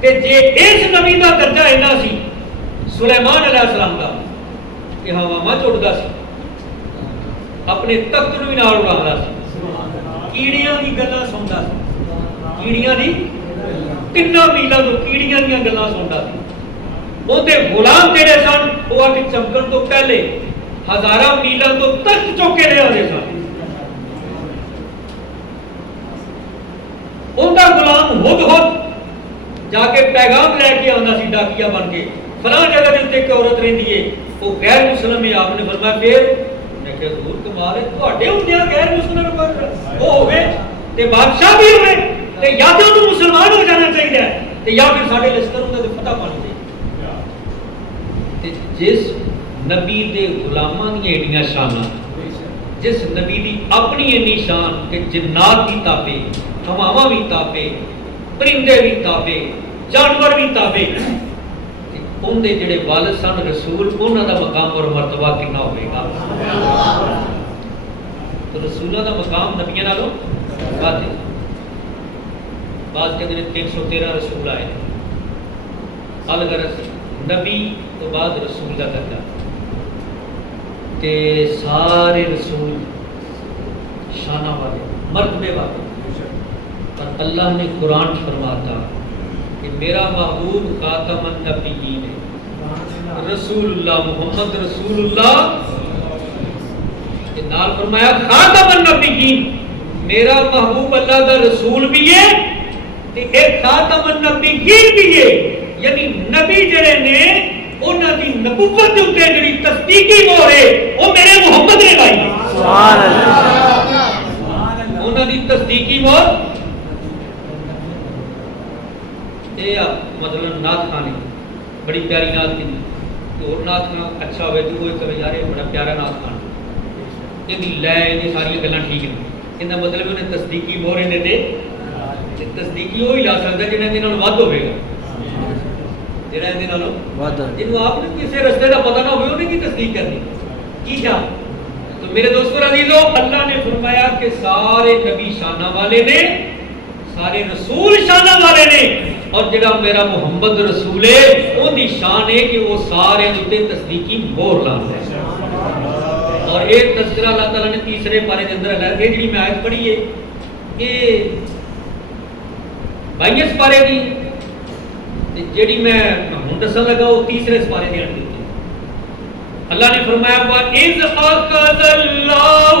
تے جے اس نبی کا درجہ اینا سی سلیمان علیہ السلام کا کہ ہوا چڑھتا سی، اپنے تخت نو بھی نال اڑاتا سی، کیڑیاں دی گلاں سندا سی، کیڑیاں دی 3 میلاں تو کیڑیاں دی گلاں سندا سی۔ اودے غلام جڑے سن وہ آ کے چمکن تو پہلے 1000 میلاں تو تخت چوک کے لے آتے سن۔ اوندا غلام ہد جا کے پیغام لے کے آندا سی ڈاکیا بن کے، فلاں جگہ دے تے ایک عورت رہندی ہے، وہ غیر مسلم ہے۔ آپ نے فرمایا پھر میں کہ حضور کمال ہے، تواڈے ہوندیاں غیر مسلم وہ ہوے تے بادشاہ بھی ہوے تے یا تو انہوں مسلمان ہو جانا چاہیے تے یا پھر ساڈے لشکر اوندا تے فتح پانی چاہیے۔ تے جس نبی دے غلاماں دی ایڈیاں شاناں، جس نبی دی اپنی اینی شان کہ جنات بھی تابے، ہواواں بھی تابے، پرندے بھی تابے، جانور بھی تابے، ان دے جڑے والد سن رسول، انہاں دا مقام اور مرتبہ کتنا ہوئے گا؟ تو رسولوں دا مقام نبیوں نالوں ود ہے۔ بعض کہتے ہیں 313 رسول آئے، الغرض نبی تو بعد رسول کا درجہ، کہ سارے رسول شانہ والے مرتبے والے، پر اللہ نے قرآن فرماتا کہ میرا محبوب خاتم النبیین ہے، رسول اللہ محمد رسول اللہ کے نال فرمایا خاتم النبیین، میرا محبوب اللہ کا رسول بھی ہے تے ایک خاتم النبیین بھی ہے، یعنی نبی جڑے نے انہاں دی نبوت دے اوتے جڑی تصدیقی مہر ہے وہ میرے محمد نے لائی ہے۔ سبحان اللہ، انہاں دی تصدیقی مہر اے مثلا نعت خانی بڑی پیاری نعت کی، اور نعت خان اچھا ہوئے تو وہ کہے یار یہ بڑا پیارا نعت خان، یہ لے یہ ساری گلاں ٹھیک ہیں، ان کا مطلب انہیں تصدیقی مہر انہیں دے، تصدیقی وہی لا سکتا ہے جنہیں دنوں ود ہوئے گا، جنہیں دنوں ود، جنہوں آپ نے کسی رستے کا پتہ نہ ہوئے انہیں کی تصدیق کرنی کی کیا؟ تو میرے دوستو عزیزو، اللہ نے فرمایا کہ سارے نبی شانہ والے نے، سارے رسول شانہ والے نے، اور جڑا میرا محمد رسول ہے وہ دی شان ہے کہ وہ سارے تے تصدیقی مہر لاتا ہے۔ اور ایک تذکرہ اللہ تعالیٰ نے تیسرے پارے کے اندر ہے، یہ جڑی میں آیت پڑھی ہے یہ 22 پارے دی، جڑی میں ہن دسن لگا وہ تیسرے پارے دی ہے۔ اللہ نے فرمایا وَإِذْ أَخَذَ اللَّهُ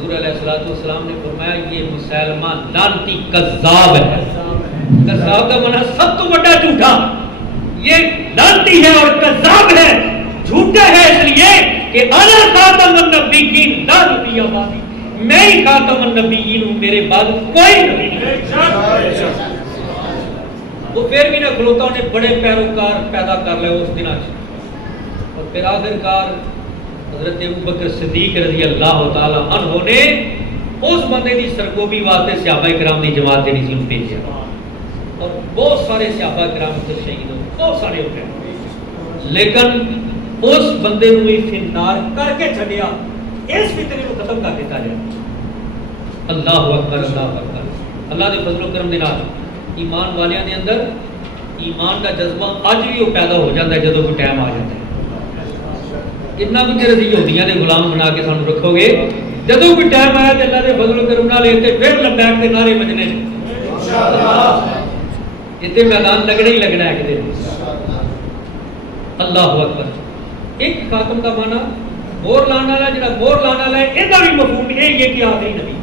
حضور علیہ الصلوۃ والسلام نے فرمایا یہ مسلمہ لعنتی کذاب ہے. کذاب کا معنی سب تو بڑا جھوٹا. یہ لعنتی ہے اور کذاب ہے. جھوٹا ہے اس لیے کہ انا خاتم النبیین لا نبی بعدی. میں ہی خاتم النبیین ہوں, میرے بعد کوئی نبی نہیں. وہ پھر بھی نہ کھلوتا, انہیں بڑے پیروکار پیدا کر لے اس دن. اور پھر آخر کار حضرت ابوبکر صدیق رضی اللہ تعالی عنہ نے اس بندے کی سرگوبی واسطے صحابہ کرام کی جماعت جڑی سی بھیجا, اور بہت سارے صحابہ کرام تے شہید ہوئے, بہت سارے ہوئے, لیکن اس بندے نو ہی فنار کر کے چھڈیا, اس فتنے کو ختم کر دیتا جائے. اللہ اکبر, اللہ اکبر. اللہ دے فضل و کرم دے نال ایمان والیاں دے اندر ایمان کا جذبہ اج بھی وہ پیدا ہو جاتا ہے جدوں کوئی ٹائم آ جاتا ہے. اتنا کچھ رضی یہودیاں دے غلام بنا کے سانو رکھو گے, جدوں کوئی ٹائم آیا تے اللہ دے فضل و کرم نال تے پھر لبیک دے نعرے بجنے انشاءاللہ. اتنے میدان لگنا ہی لگنا ہے کدے. اللہ اکبر. ایک خاتم کا معنی مور لانا والا, جڑا مور لانا والا ہے یہ بھی مفہوم یہ ہے کہ آخری نبی.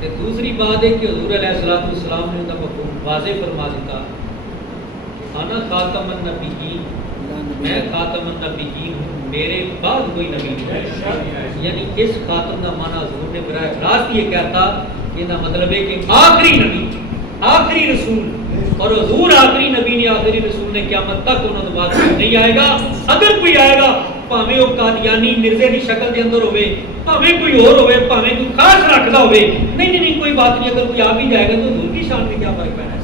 تے دوسری بات ہے کہ حضور علیہ الصلوۃ والسلام نے ان کا مفہوم واضح فرما دیتا, انا خاتم النبیین, میں خاتم النبیین ہوں, میرے بعد کوئی نبی نہیں. یعنی اس خاتم کا معنی حضور نے براہ راست یہ کہتا کہ یہ مطلب ہے کہ آخری نبی, آخری رسول, اور حضور آخری نبی نے, آخری رسول نے قیامت تک انہوں نے بات نہیں آئے گا. اگر کوئی آئے گا پاویں وہ قادیانی مرزے کی شکل کے اندر ہوئے, پاویں کوئی اور ہوئے, پاویں کوئی خاص رکھتا ہوئے, نہیں کوئی بات نہیں. اگر کوئی آ بھی جائے گا تو حضور کی شان میں کیا فرق پینا ہے.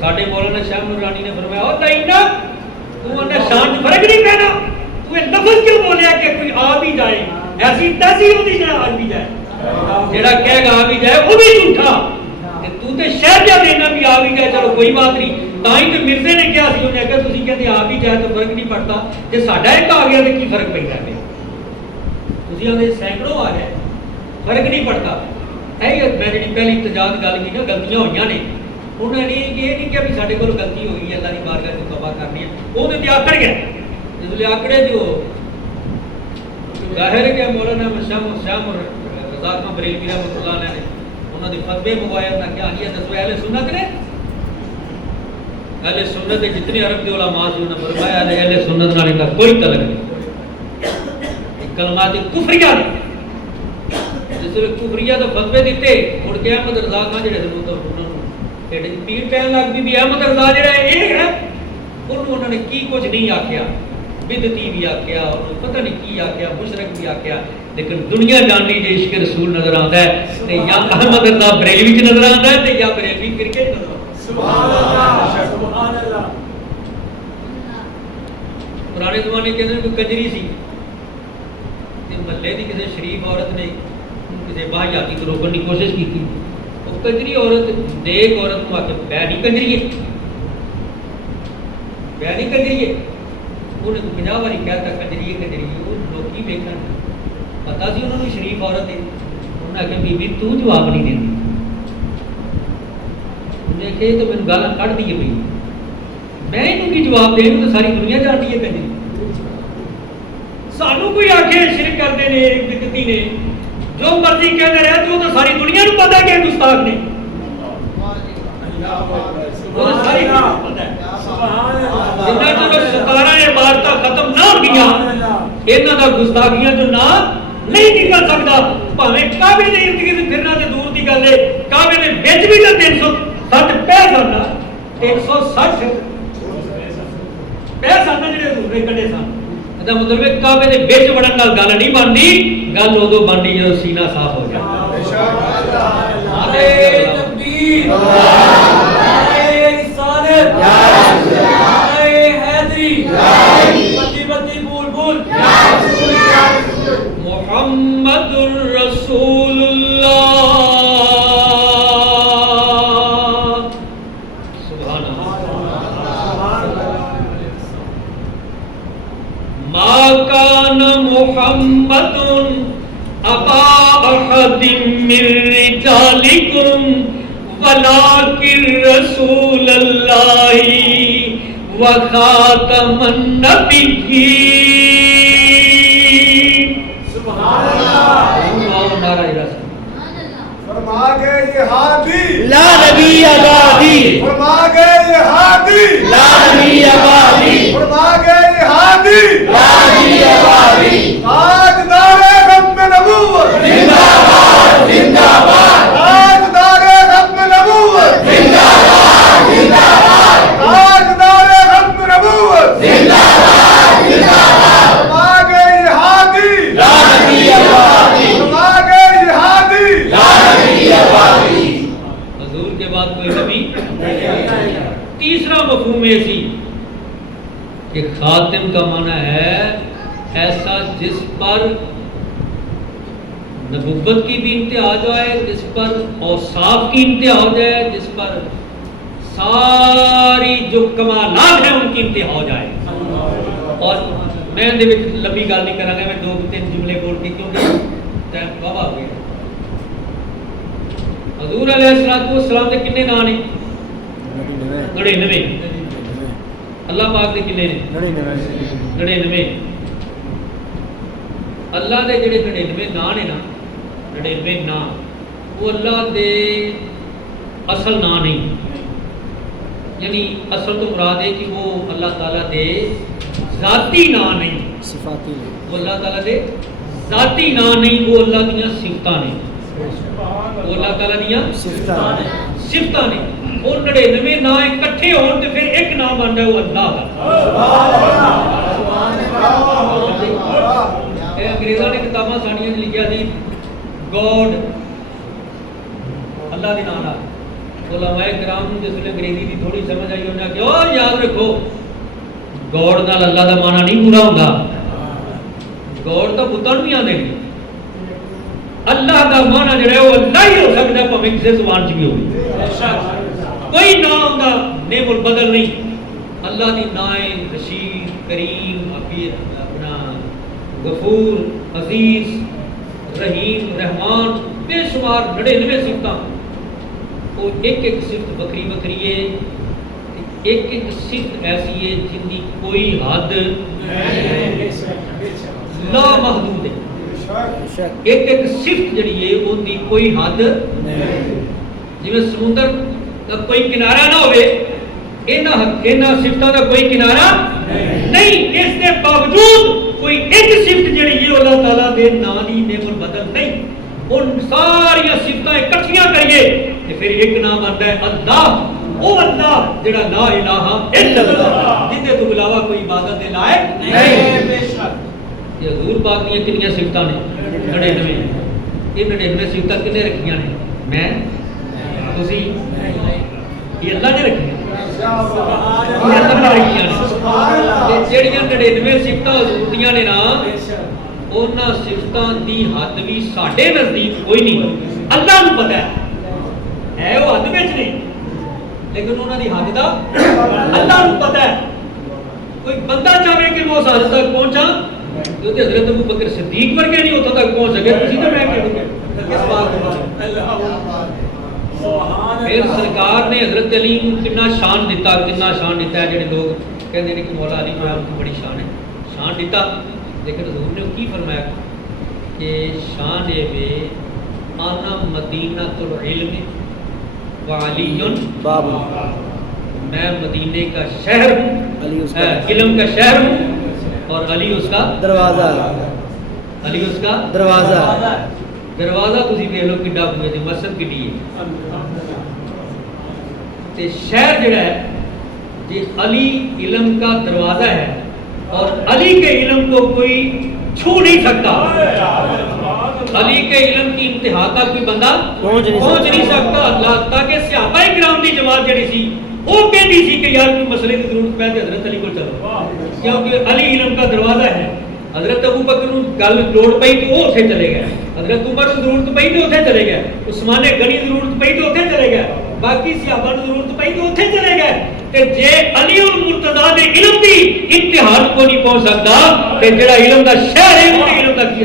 ساڈے مولانا شاہ نورانی نے فرمایا او تائنا تو انہیں شان میں فرق نہیں پینا, تو یہ لفظ کیوں بولیا کہ کوئی آ بھی جائے, ایسی تیسی ہوتی جڑا آ بھی جائے, جڑا کہے گا آ بھی جائے وہ بھی جھوٹا. تو تے شہر جا دینا بھی آ بھی جائے, چلو کوئی بات نہیں. تائیں کہ مرزے نے کیا سی, انہیں کہا تسی کہتے آ بھی جائے تو فرق نہیں پڑتا, جے ساڈا ایک آ گیا تو کی فرق پیندا ہے. تسی آندے سینکڑوں آ گئے, فرق نہیں پڑتا. میں جی پہلی تجاد گل کی نا, غلطیاں ہوئی نے, انہوں نے یہ نہیں کیا بھی سارے کو غلطی ہوئی ہے, اللہ کی بارگاہ میں توبہ کرنی ہے. وہ تو آکڑ گئے, جس آکڑے جو ظاہر کیا مولانا شاہ رضا خان بریلوی رحمۃ اللہ علیہ نے انہوں نے فتوے منگوائے, انہوں نے کیا آئیے دسو اہل سنت نے, اہل سنت کے جتنے عرب کے علماء سے انہوں نے فرمایا اہل سنت نال ان کا کوئی تعلق نہیں. کلمات کفریہ نے جس ویلے کفریہ تو فتوے دیتے, مڑ کے احمد رضا خان جڑے سن انہوں نے پیر کہن لگ بھی احمد رضا جڑا یہ ہے, انہوں نے کی کچھ نہیں آخیا, بدعتی بھی آخیا, پتہ نہیں کی آخیا, مشرک بھی آخیا, لیکن دنیا جاننی جے عشق رسول نظر آتا ہے تے یا احمد رضا بریلوی چ نظر آتا ہے تے یا بریلوی کرکٹ نظر آتا ہے. سبحان اللہ, سبحان اللہ. پرانے زمانے کے اندر کوئی کنجری سی تے محلے دی کسی شریف عورت نے کسی باہیاتی کو روکنے کی کوشش کی تھی. وہ کنجری عورت نیک عورت کو آ کے بہ نہیں کنجری ہے, بہ نہیں کنجری ہے, انہیں تو 50 باری کہتا کنجری ہے کنجری ہے. وہ لوگ ویکھن پتا سی انہوں نے شریف عورت ہے, انہوں نے آخیا بی بی تو جواب نہیں دینی. انہیں آخیا یہ تو میرے گالاں کٹ دی پئی, میں انہوں کی جواب دیں تو ساری دنیا جانتی ہے کنجری. سانو کوئی آخے شرک کرتے ہیں بدعتی نے, جو مرضی کہتے رہے تو ساری دنیا کو پتا کہ گستاخ نے, ساری پتہ ہے. جنہ چلو 17 عبارتاں ختم نہ ہوگیاں انہاں دا گستاخیاں جو نہ نہیں نکل سکتا. بھاویں کعبے دے ارد گرد پھرنا تے دور دی گل ہے, کعبے دے وچ بھی تے 360 پہ سن, 160 پہ سن جڑے حضور نے کڈے سن. دا مطلب ہے کعبے دے وچ وڑن نال گل نہیں بنتی, گل ادو بنتی جدوں سینہ صاف ہو جائے. نعرے تکبیر, نعرے رسالت, نعرے حیدری, بتی بتی بول بول, محمد الرسول اللہ. سبحان اللہ. ما کان محمد ابا احد من رجالکم ولکن رسول اللہ وخاتم النبیین. سبحان اللہ. وہ نعرہ رسول فرما گئے یہ ہادی لا نبی آبادی فرما گئے یہ ہادی لا نبی آبادی فرما گئے یہ ہادی لا نبی آبادی تاجدار ختم نبوت زندہ باد زندہ باد تاجدار ختم نبوت زندہ باد زندہ باد تاجدار ختم نبوت زندہ باد زندہ باد فرما گئے یہ ہادی لا نبی آبادی فرما گئے یہ ہادی لا نبی آبادی حضور کے بعد کوئی نبی تیسرا مفہوم یہ سی کہ خاتم کا معنی ہے ایسا جس پر نبوت کی بھی انتہا ہو جائے، جس پر اوصاف کی انتہا ہو جائے، جس پر ساری جو کمالات ہیں ان کی انتہا ہو جائے. اور میں لمبی گل نہیں کروں گا، میں 2-3 جملے بول کے کیونکہ ٹائم کب آ گیا. حضور علیہ السلام کے کنے نام نے 99. اللہ پاک کے کنے نے 99. اللہ دے جڑے 99 نام نے نا، 99 نام وہ اللہ دے اصل نام نہیں، یعنی اصل تو مراد ہے کہ وہ اللہ تعالیٰ دے ذاتی نام نہیں، صفاتی وہ اللہ تعالیٰ دے ذاتی نام نہیں، وہ اللہ دیاں صفتاں نے، وہ اللہ تعالیٰ دیاں صفتاں نے. وہ 99 نام اکٹھے ہون تے پھر ایک نام بنتا ہے وہ اللہ کا. انگریزاں نے کتاباں ساڑیاں لکھیا سی گاڈ اللہ دے نام نال. علماء کرام جس ویلے انگریزی دی تھوڑی سمجھ آئی انہاں کہ اور یاد رکھو گاڈ نال اللہ دا معنی نہیں پورا ہوندا. گاڈ تو بتاں بھی آندے نے، اللہ دا معنی جڑا ہے وہ اللہ ہی ہو سکدا ہے بھاویں کسی زبان چ بھی ہوے. کوئی نام دا نعم البدل نہیں. اللہ دی نام رشید، کریم، اپنا غفور، عزیز، رحیم، رحمان، بے شمار 99 صفتاں. وہ ایک ایک صفت بکری بکری ہے، ایک ایک صفت ایسی ہے جن کی کوئی حد لا محدود ہے. ایک ایک صفت جڑی ہے ان کی کوئی حد جی سمندر کا کوئی کنارہ نہ ہوئے، انہاں صفتاں کا کوئی کنارہ نہیں. اس کے باوجود کوئی ایک صفت جڑی ہے اللہ تعالیٰ دے نام دی نعم البدل نہیں. ان ساری صفتاں اکٹھیاں کریے تے پھر ایک نام آتا ہے اللہ. او اللہ جڑا لا الہ الا اللہ، جس تو علاوہ کوئی عبادت دے لائق نہیں. بے شک یہ حضور پاک دی کتنی صفتاں نے 99. یہ 99 صفتاں کنے رکھیاں نے؟ میں، تسی، یہ اللہ نے رکھی ہیں. یہ اللہ نے رکھیاں نے. جڑیاں 99 صفتاں حضور دیاں نے نا، انہاں صفتاں دی حد بھی ساڈے نزدیک کوئی نہیں. اللہ نوں پتہ ہے وہ حد وچ نہیں، لیکن انہاں دی حد دا اللہ نوں پتہ ہے. کوئی بندہ چاہے کہ وہ اس حد تک پہنچا تو حضرت ابو بکر صدیق ورگے نہیں اتھے تک پہنچ سکے. تسی تے میں کہہ دوں کس بات کو. پھر سرکار نے حضرت علی کو کتنا شان دیتا ہے. جڑے لوگ کہتے ہیں کہ مولا علی جو ہے ان کی بڑی شان ہے، شان دیتا، لیکن حضور نے کی فرمایا کہ شان بے آنا مدینہ العلم وعلی باب، میں مدینے کا شہر ہوں، علم کا شہر ہوں، اور علی اس کا دروازہ، علی اس کا دروازہ. دروازہ تسی دیکھ لو کڈا ہوئے جی مسجد کڈی ہے تے شہر جڑا ہے جی علی علم کا دروازہ ہے اور علی کے علم کو کوئی چھو نہیں سکتا. علی کے علم کی انتہا تک کوئی بندہ پہنچ نہیں سکتا. اللہ تاکہ صحابہ کرام دی جماعت جڑی سی وہ کہتی سی کہ یار کوئی مسئلے کی ضرورت پہ حضرت علی کو چلو، کیونکہ علی علم کا دروازہ ہے. حضرت ابو بکر کو گل لوڑ پئی تو وہ اتنے چلے گئے، حضرت عمر کو ضرورت پئی تو اتنے چلے گئے، عثمان غنی ضرورت پئی تو اتنے چلے گئے، باقی صحابہ کو ضرورت پئی تو اتنے چلے گئے. کہ جے علی المرتضیٰ دے علم دی انتہا کو نہیں پہنچ سکتا تے جڑا علم دا شہر ہے وہ علم دا کی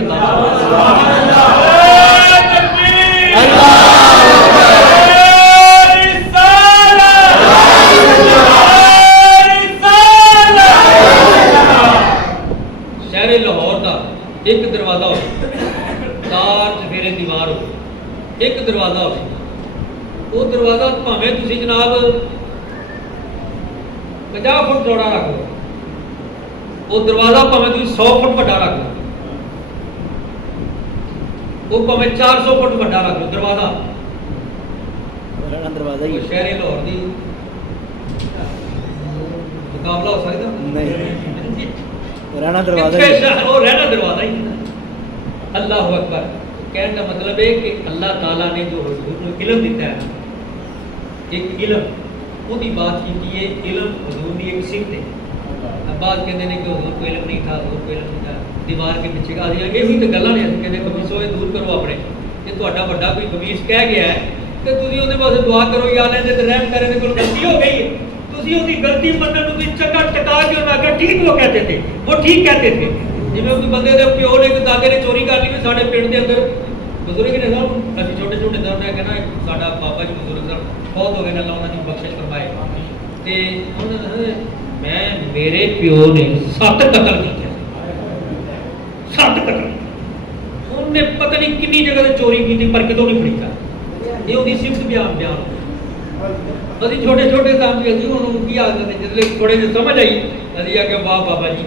شہر لاہور دا ایک دروازہ ہو تار چفیرے ایک دروازہ ہوگا، وہ دروازہ بھاویں تسی جناب 50 فٹ چوڑا رکھ لو، وہ دروازہ بھاویں تسی 100 فٹ بڑا رکھ لو، وہ بھاویں 400 فٹ بڑا رکھ لو دروازہ، دروازہ ہی شہر لاہور دی مقابلہ ہو سکتا نہیں رہنا دروازہ ہی وہ رہنا دروازہ ہی۔ اللہ اکبر، کہنے کا مطلب ہے کہ اللہ تعالیٰ نے جو حضور کو علم دیتا ہے، ایک علم وہ دی بات کی ہے، علم حضور کی ایک صفت ہے۔ اب بات کہتے ہیں کہ حضور کو علم نہیں تھا، حضور کو علم نہیں تھا، دیوار کے پیچھے کا دیا، یہ ہوئی تو گلاں نے کہتے ہیں قمیص ہوئے دور کرو اپنے، یہ تہاڈا بڑا کوئی قمیص کہہ گیا ہے کہ تسی اودے واسطے دعا کرو یا اللہ دے رحم کرے تے کوئی غلطی ہو گئی ہے، تسی اودی غلطی منن نوں چکا ٹکا کے انہاں کہ ٹھیک وہ کہتے تھے، وہ ٹھیک کہتے تھے۔ جی میں اس بندے دے پیو نے ایک دادے نے چوری کر لی ساڈے پنڈ دے اندر بزرگ نے صاحب اسی چھوٹے چھوٹے دور میں کہنا ساڈا بابا جی بزرگ صاحب بہت ہو گئے اللہ انہاں دی بخشش فرمائے تے میں میرے پیو نے 7 قتل کیتے 7 قتل انہوں نے پتہ نہیں کتنی جگہ تے چوری کی پر کدوں نہیں پھڑی یہ وہی صفت بیان ابھی چھوٹے چھوٹے کام بھی ابھی انہوں کی عادت ہے جس تھوڑے جی سمجھ آئی ابھی آ کے واہ بابا جی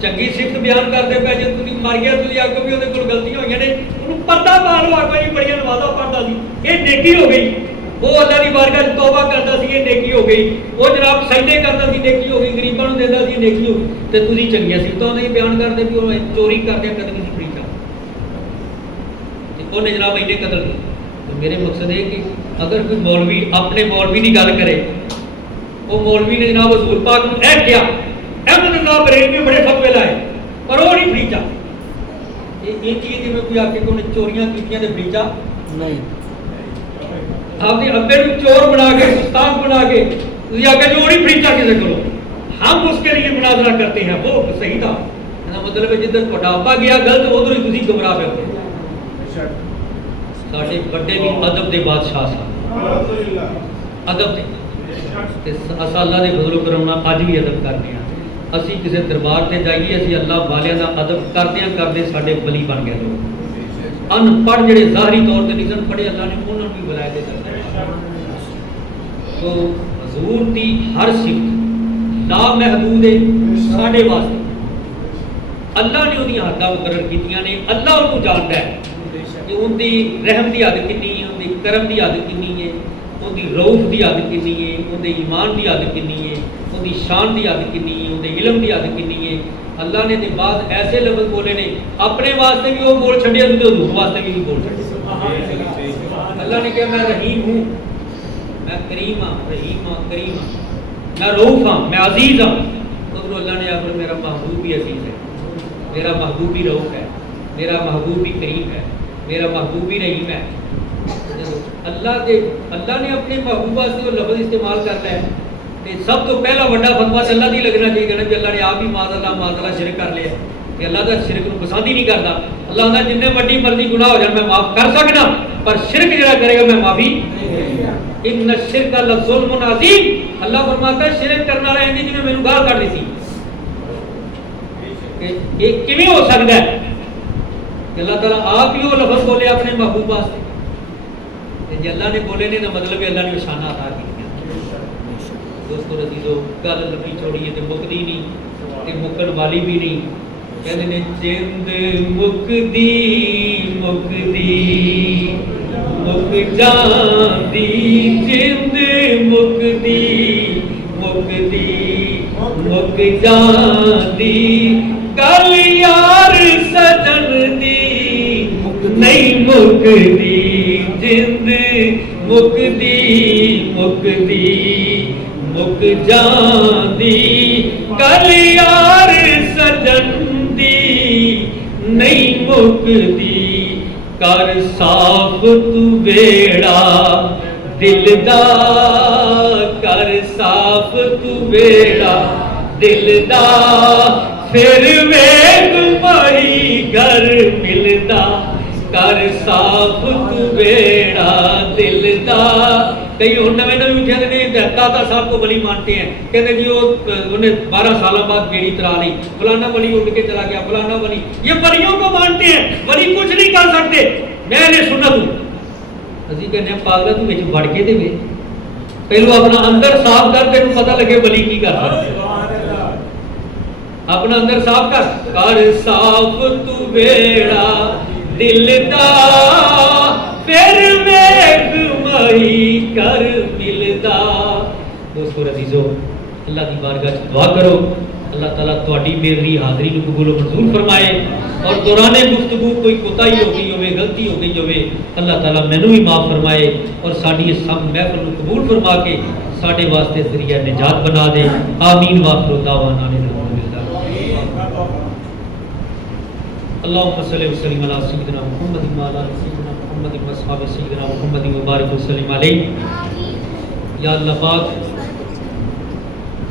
چنگی صفت بیان کرتے پہ جب تھی مر گیا تھی آگے بھی وہ غلطیاں ہوئی نے انہوں پردہ پال آگے جی بڑی نمازاں پڑھتا سی یہ نیکی ہو گئی، وہ اللہ کی بارگاہ توبہ کرتا سی یہ نیکی ہو گئی، وہ جناب سجدے کرتا سی نیکی ہو گئی، غریباں نوں دیندا سی نیکی ہو گئی، تے تسی چنگیاں صفتاں نہیں بیان کرتے بھی وہ چوری کردے کدے نہیں پڑھی کر انہیں جناب اینے قتل کیتے۔ تو میرے مقصد ہے کہ اگر کوئی مولوی اپنے مولوی کی گل کرے، وہ مولوی نے جناب حضور پاک کو اے کیا احمد اللہ بریلوی بڑے فتوے لائے پر وہ نہیں فریچا، یہ چیز جی میں کوئی آ کے انہیں چوریاں کیتیاں تے فریچا نہیں آپ نے ابے کو چور بنا کے گستاخ بنا کے آ کے جو نہیں فریچا کسے کرو، ہم اس کے لیے مناظرہ کرتے ہیں وہ صحیح تھا، مطلب ہے جدھر تھوڑا ابا گیا غلط ادھر ہی تسی گمراہ پہ ہوتے۔ ساڈے بڑے بھی ادب دے بادشاہ سن، ادب دے اساں اللہ دے فضل و کرم نال اج بھی ادب کرتے ہیں، اسی کسی دربار تے جائیے اسی اللہ والیاں دا ادب کردیاں کردے ساڈے ولی بن گئے لوگ، ان پڑھ جڑے ظاہری طور تے نہیں سن پڑھے اللہ نے انہاں بھی ولایت دے دتی۔ تو حضور دی ہر صفت لا محدود ہے ساڈے واسطے، اللہ نے اودیاں حداں مقرر کیتیاں نے، اللہ انہوں جاندا ہے کہ ان دی رحم دی حد کنی ہے، ان دی کرم دی حد کنی ہے، ان دی روف دی حد کنی ہے، ان دی ایمان دی حد کنی ہے، ان دی شان دی حد کنی ہے، ان دی علم دی حد کنی ہے۔ اللہ نے دے بعد ایسے لفظ بولے نے اپنے واسطے بھی وہ بول چھڑے تے حضور واسطے بھی بول چھڑے۔ اللہ نے کہا میں رحیم ہوں، میں کریم ہاں، رحیم ہاں، کریم ہاں، میں روف ہاں، میں عزیز ہاں۔ تو اللہ نے آخر میرا محبوب بھی عزیز ہے، میرا محبوب بھی روف ہے، میرا محبوب بھی کریم ہے، میرا محبوب بھی رحیم ہے۔ اللہ نے اپنے محبوب واسطے وہ لفظ استعمال کرنا ہے تے سب تو پہلا بڑا فتوا اللہ دی لگنا چاہیے کہ اللہ نے آپ ہی معاذ اللہ شرک کر لیا کہ اللہ دا شرک کو پسند ہی نہیں کرتا۔ اللہ دا جتنے بڑی مرضی گناہ ہو جائے میں معاف کر سکنا پر شرک جڑا کرے گا میں معافی ان الشرک لظلم عظیم۔ اللہ فرماتا ہے شرک کرنے والے ہیں جنہیں مینوں گال کر دی سی کہ یہ کیویں ہو سکتا ہے کہ اللہ تعالیٰ آپ ہی وہ لفظ بولے اپنے محبوب واسطے، جی اللہ نے بولے نے مطلب ہے اللہ نے نشانہ عطا کیتے۔ دوستو عزیزو گل لمبی چوڑی ہے تے مکدی نہیں تے مکن والی بھی نہیں، کہندے نے جند مکدی مکدی مک جاندی، جند مکدی مکدی مک جاندی، گل یار سجن دی نہیں مکدی، جند مکدی مکدی مک جاندی، گل یار سجن دی نہیں مکدی، کر صاف تو بیڑا دل دا، کر صاف تو بیڑا دل دا، پھر ویگ بھائی گھر ملدا، کر صاف تو بیڑا دل دا۔ کئی اور نویں نویں اٹھے نے داتا صاحب کو ولی مانتے ہیں، کہتے جی وہ انہیں 12 سالوں بعد بیڑی ترا لی، فلانا ولی اٹھ کے چلا گیا، فلانا ولی، یہ ولیوں کو مانتے ہیں، ولی کچھ نہیں کر سکتے۔ میں نے سنت ہوں اسی کہنے پاگلا تو وچ وڑ کے دے پہلو اپنا اندر صاف کر تینوں پتہ لگے ولی کی کر سکتے اپنا اندر صاف کر صاف تو بیڑا دل دا پھر میگ مئی کر ملدا دوستو عزیزو اللہ کی بارگاہ سے دعا کرو اللہ تعالیٰ تہاڈی میری حاضری کو قبول و منظور فرمائے اور دوران گفتگو کوئی کوتاہی ہو گئی ہوے غلطی ہو گئی ہوے اللہ تعالیٰ مینوں بھی معاف فرمائے اور ساڈی اس سب محفل کو قبول فرما کے ساڈے واسطے ذریعہ نجات بنا دے آمین واخر دعوانا الحمدللہ اللهم صل وسلم علی سیدنا محمد وعلی آل سیدنا محمد واصحاب سیدنا محمد وبارک وسلم علیہ یا اللہ پاک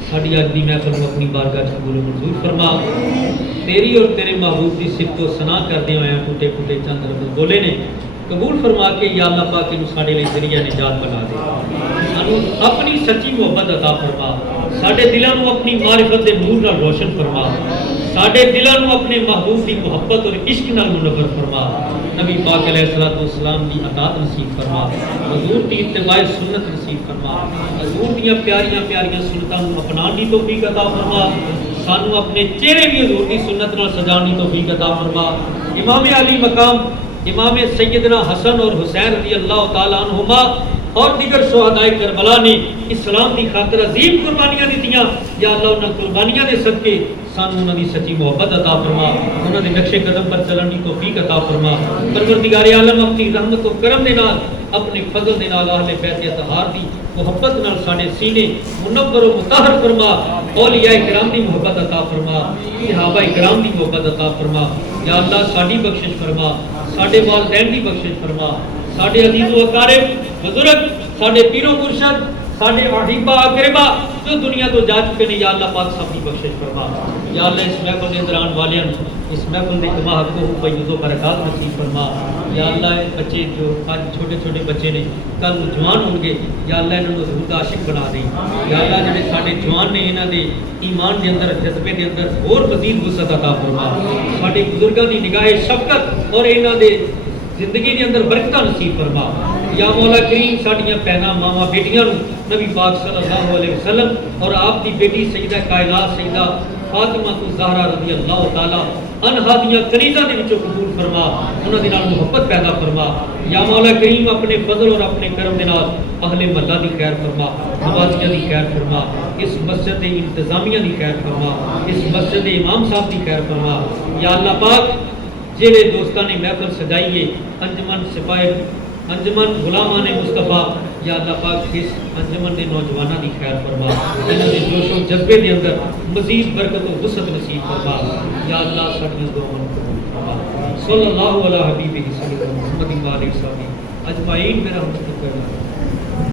ساڈی اج دی محفل کو اپنی بارگاہ وچ قبول و منظور فرما تیری اور تیرے محبوب کی صفت و ثنا کردے ہوئے ٹوٹے ٹوٹے چند لفظ بولے نے قبول فرما کے یا اللہ پاک انہوں ساڈے لئے ذریعہ نجات بنا دے سانوں اپنی سچی محبت عطا فرما ساڈے دلاں نوں اپنی معرفت دے نور نال روشن فرما ساڈے دلاں نوں اپنے محبوب دی محبت اور عشق نال منور فرما نبی پاک علیہ الصلوۃ والسلام دی اطاعت نصیب فرما حضور دی اتباع سنت نصیب فرما حضور دی پیاریاں پیاریاں سنتاں نوں اپنان دی توفیق عطا فرما سانوں اپنے چہرے بھی حضور دی سنت نال سجان دی توفیق عطا فرما امام علی مقام امام سیدنا حسن اور حسین رضی اللہ تعالیٰ عنہما اور دیگر شہدائے کربلا نے اسلام کی خاطر عظیم قربانیاں دیتیاں یا اللہ انہاں قربانیاں دے صدقے سانوں انہاں دی سچی محبت عطا فرما انہاں دے نقش قدم پر چلن دی توفیق عطا فرما پروردگار عالم اپنی رحمت و کرم دے نال اپنے فضل دے نال اہل بیت اطہار دی محبت نال ساڈے سینے منور و مطہر فرما اولیاء کرام دی محبت عطا فرما صحابہ کرام دی محبت عطا فرما یا اللہ ساڈی بخشش فرما ساڈے والدین دی بخشش فرما ساڈے عزیز و اقارب بزرگ ساڈے پیرو مرشد ساڈے احبا اقربا جو دنیا تو جا چکے ہیں یا اللہ پاک سب کی بخشش فرما یا اللہ اس محفل دے اندر آن والیاں اس محفل دے جماع حق کو فیض و برکات نصیب فرما یا اللہ بچے جو آج چھوٹے چھوٹے بچے نے کل جوان ہوں گے یا اللہ انہوں نے حضور کا عاشق بنا دیں یا اللہ جڑے ساڈے جوان نے انہاں دے ایمان دے اندر جذبے دے اندر اور مزید وسعت عطا فرما ساڈے بزرگاں دی نگاہ شفقت اور انہاں دے زندگی دے اندر برکتاں نصیب فرما یا مولا کریم ساڈیاں بہناں ماواں بیٹیاں نوں نبی پاک صلی اللہ علیہ وسلم اور آپ دی بیٹی سیدہ کائنات سیدہ فاطمہ زہرا رضی اللہ تعالی عنہا دیاں کنیزاں دے وچوں قبول فرما انہاں دے نال محبت پیدا فرما یا مولا کریم اپنے فضل اور اپنے کرم دے نال اہل محلہ دی خیر فرما نمازیاں دی خیر فرما اس مسجد دی انتظامیہ دی خیر فرما اس مسجد دے امام صاحب دی خیر فرما یا اللہ پاک جڑے دوستاں نے محفل سجائیے انجمن سپاہی انجمن غلامان مصطفیٰ یا اللہ پاک اس انجمن دے نوجواناں دی خیر فرما انہاں دے جوش و جذبے دے اندر مزید برکت و وسعت نصیب فرما یا اللہ ساڈیاں دعاواں قبول فرما صلی اللہ علیہ حبیبہ سیدنا محمد و آلہ وصحبہ اجمعین برحمتک یا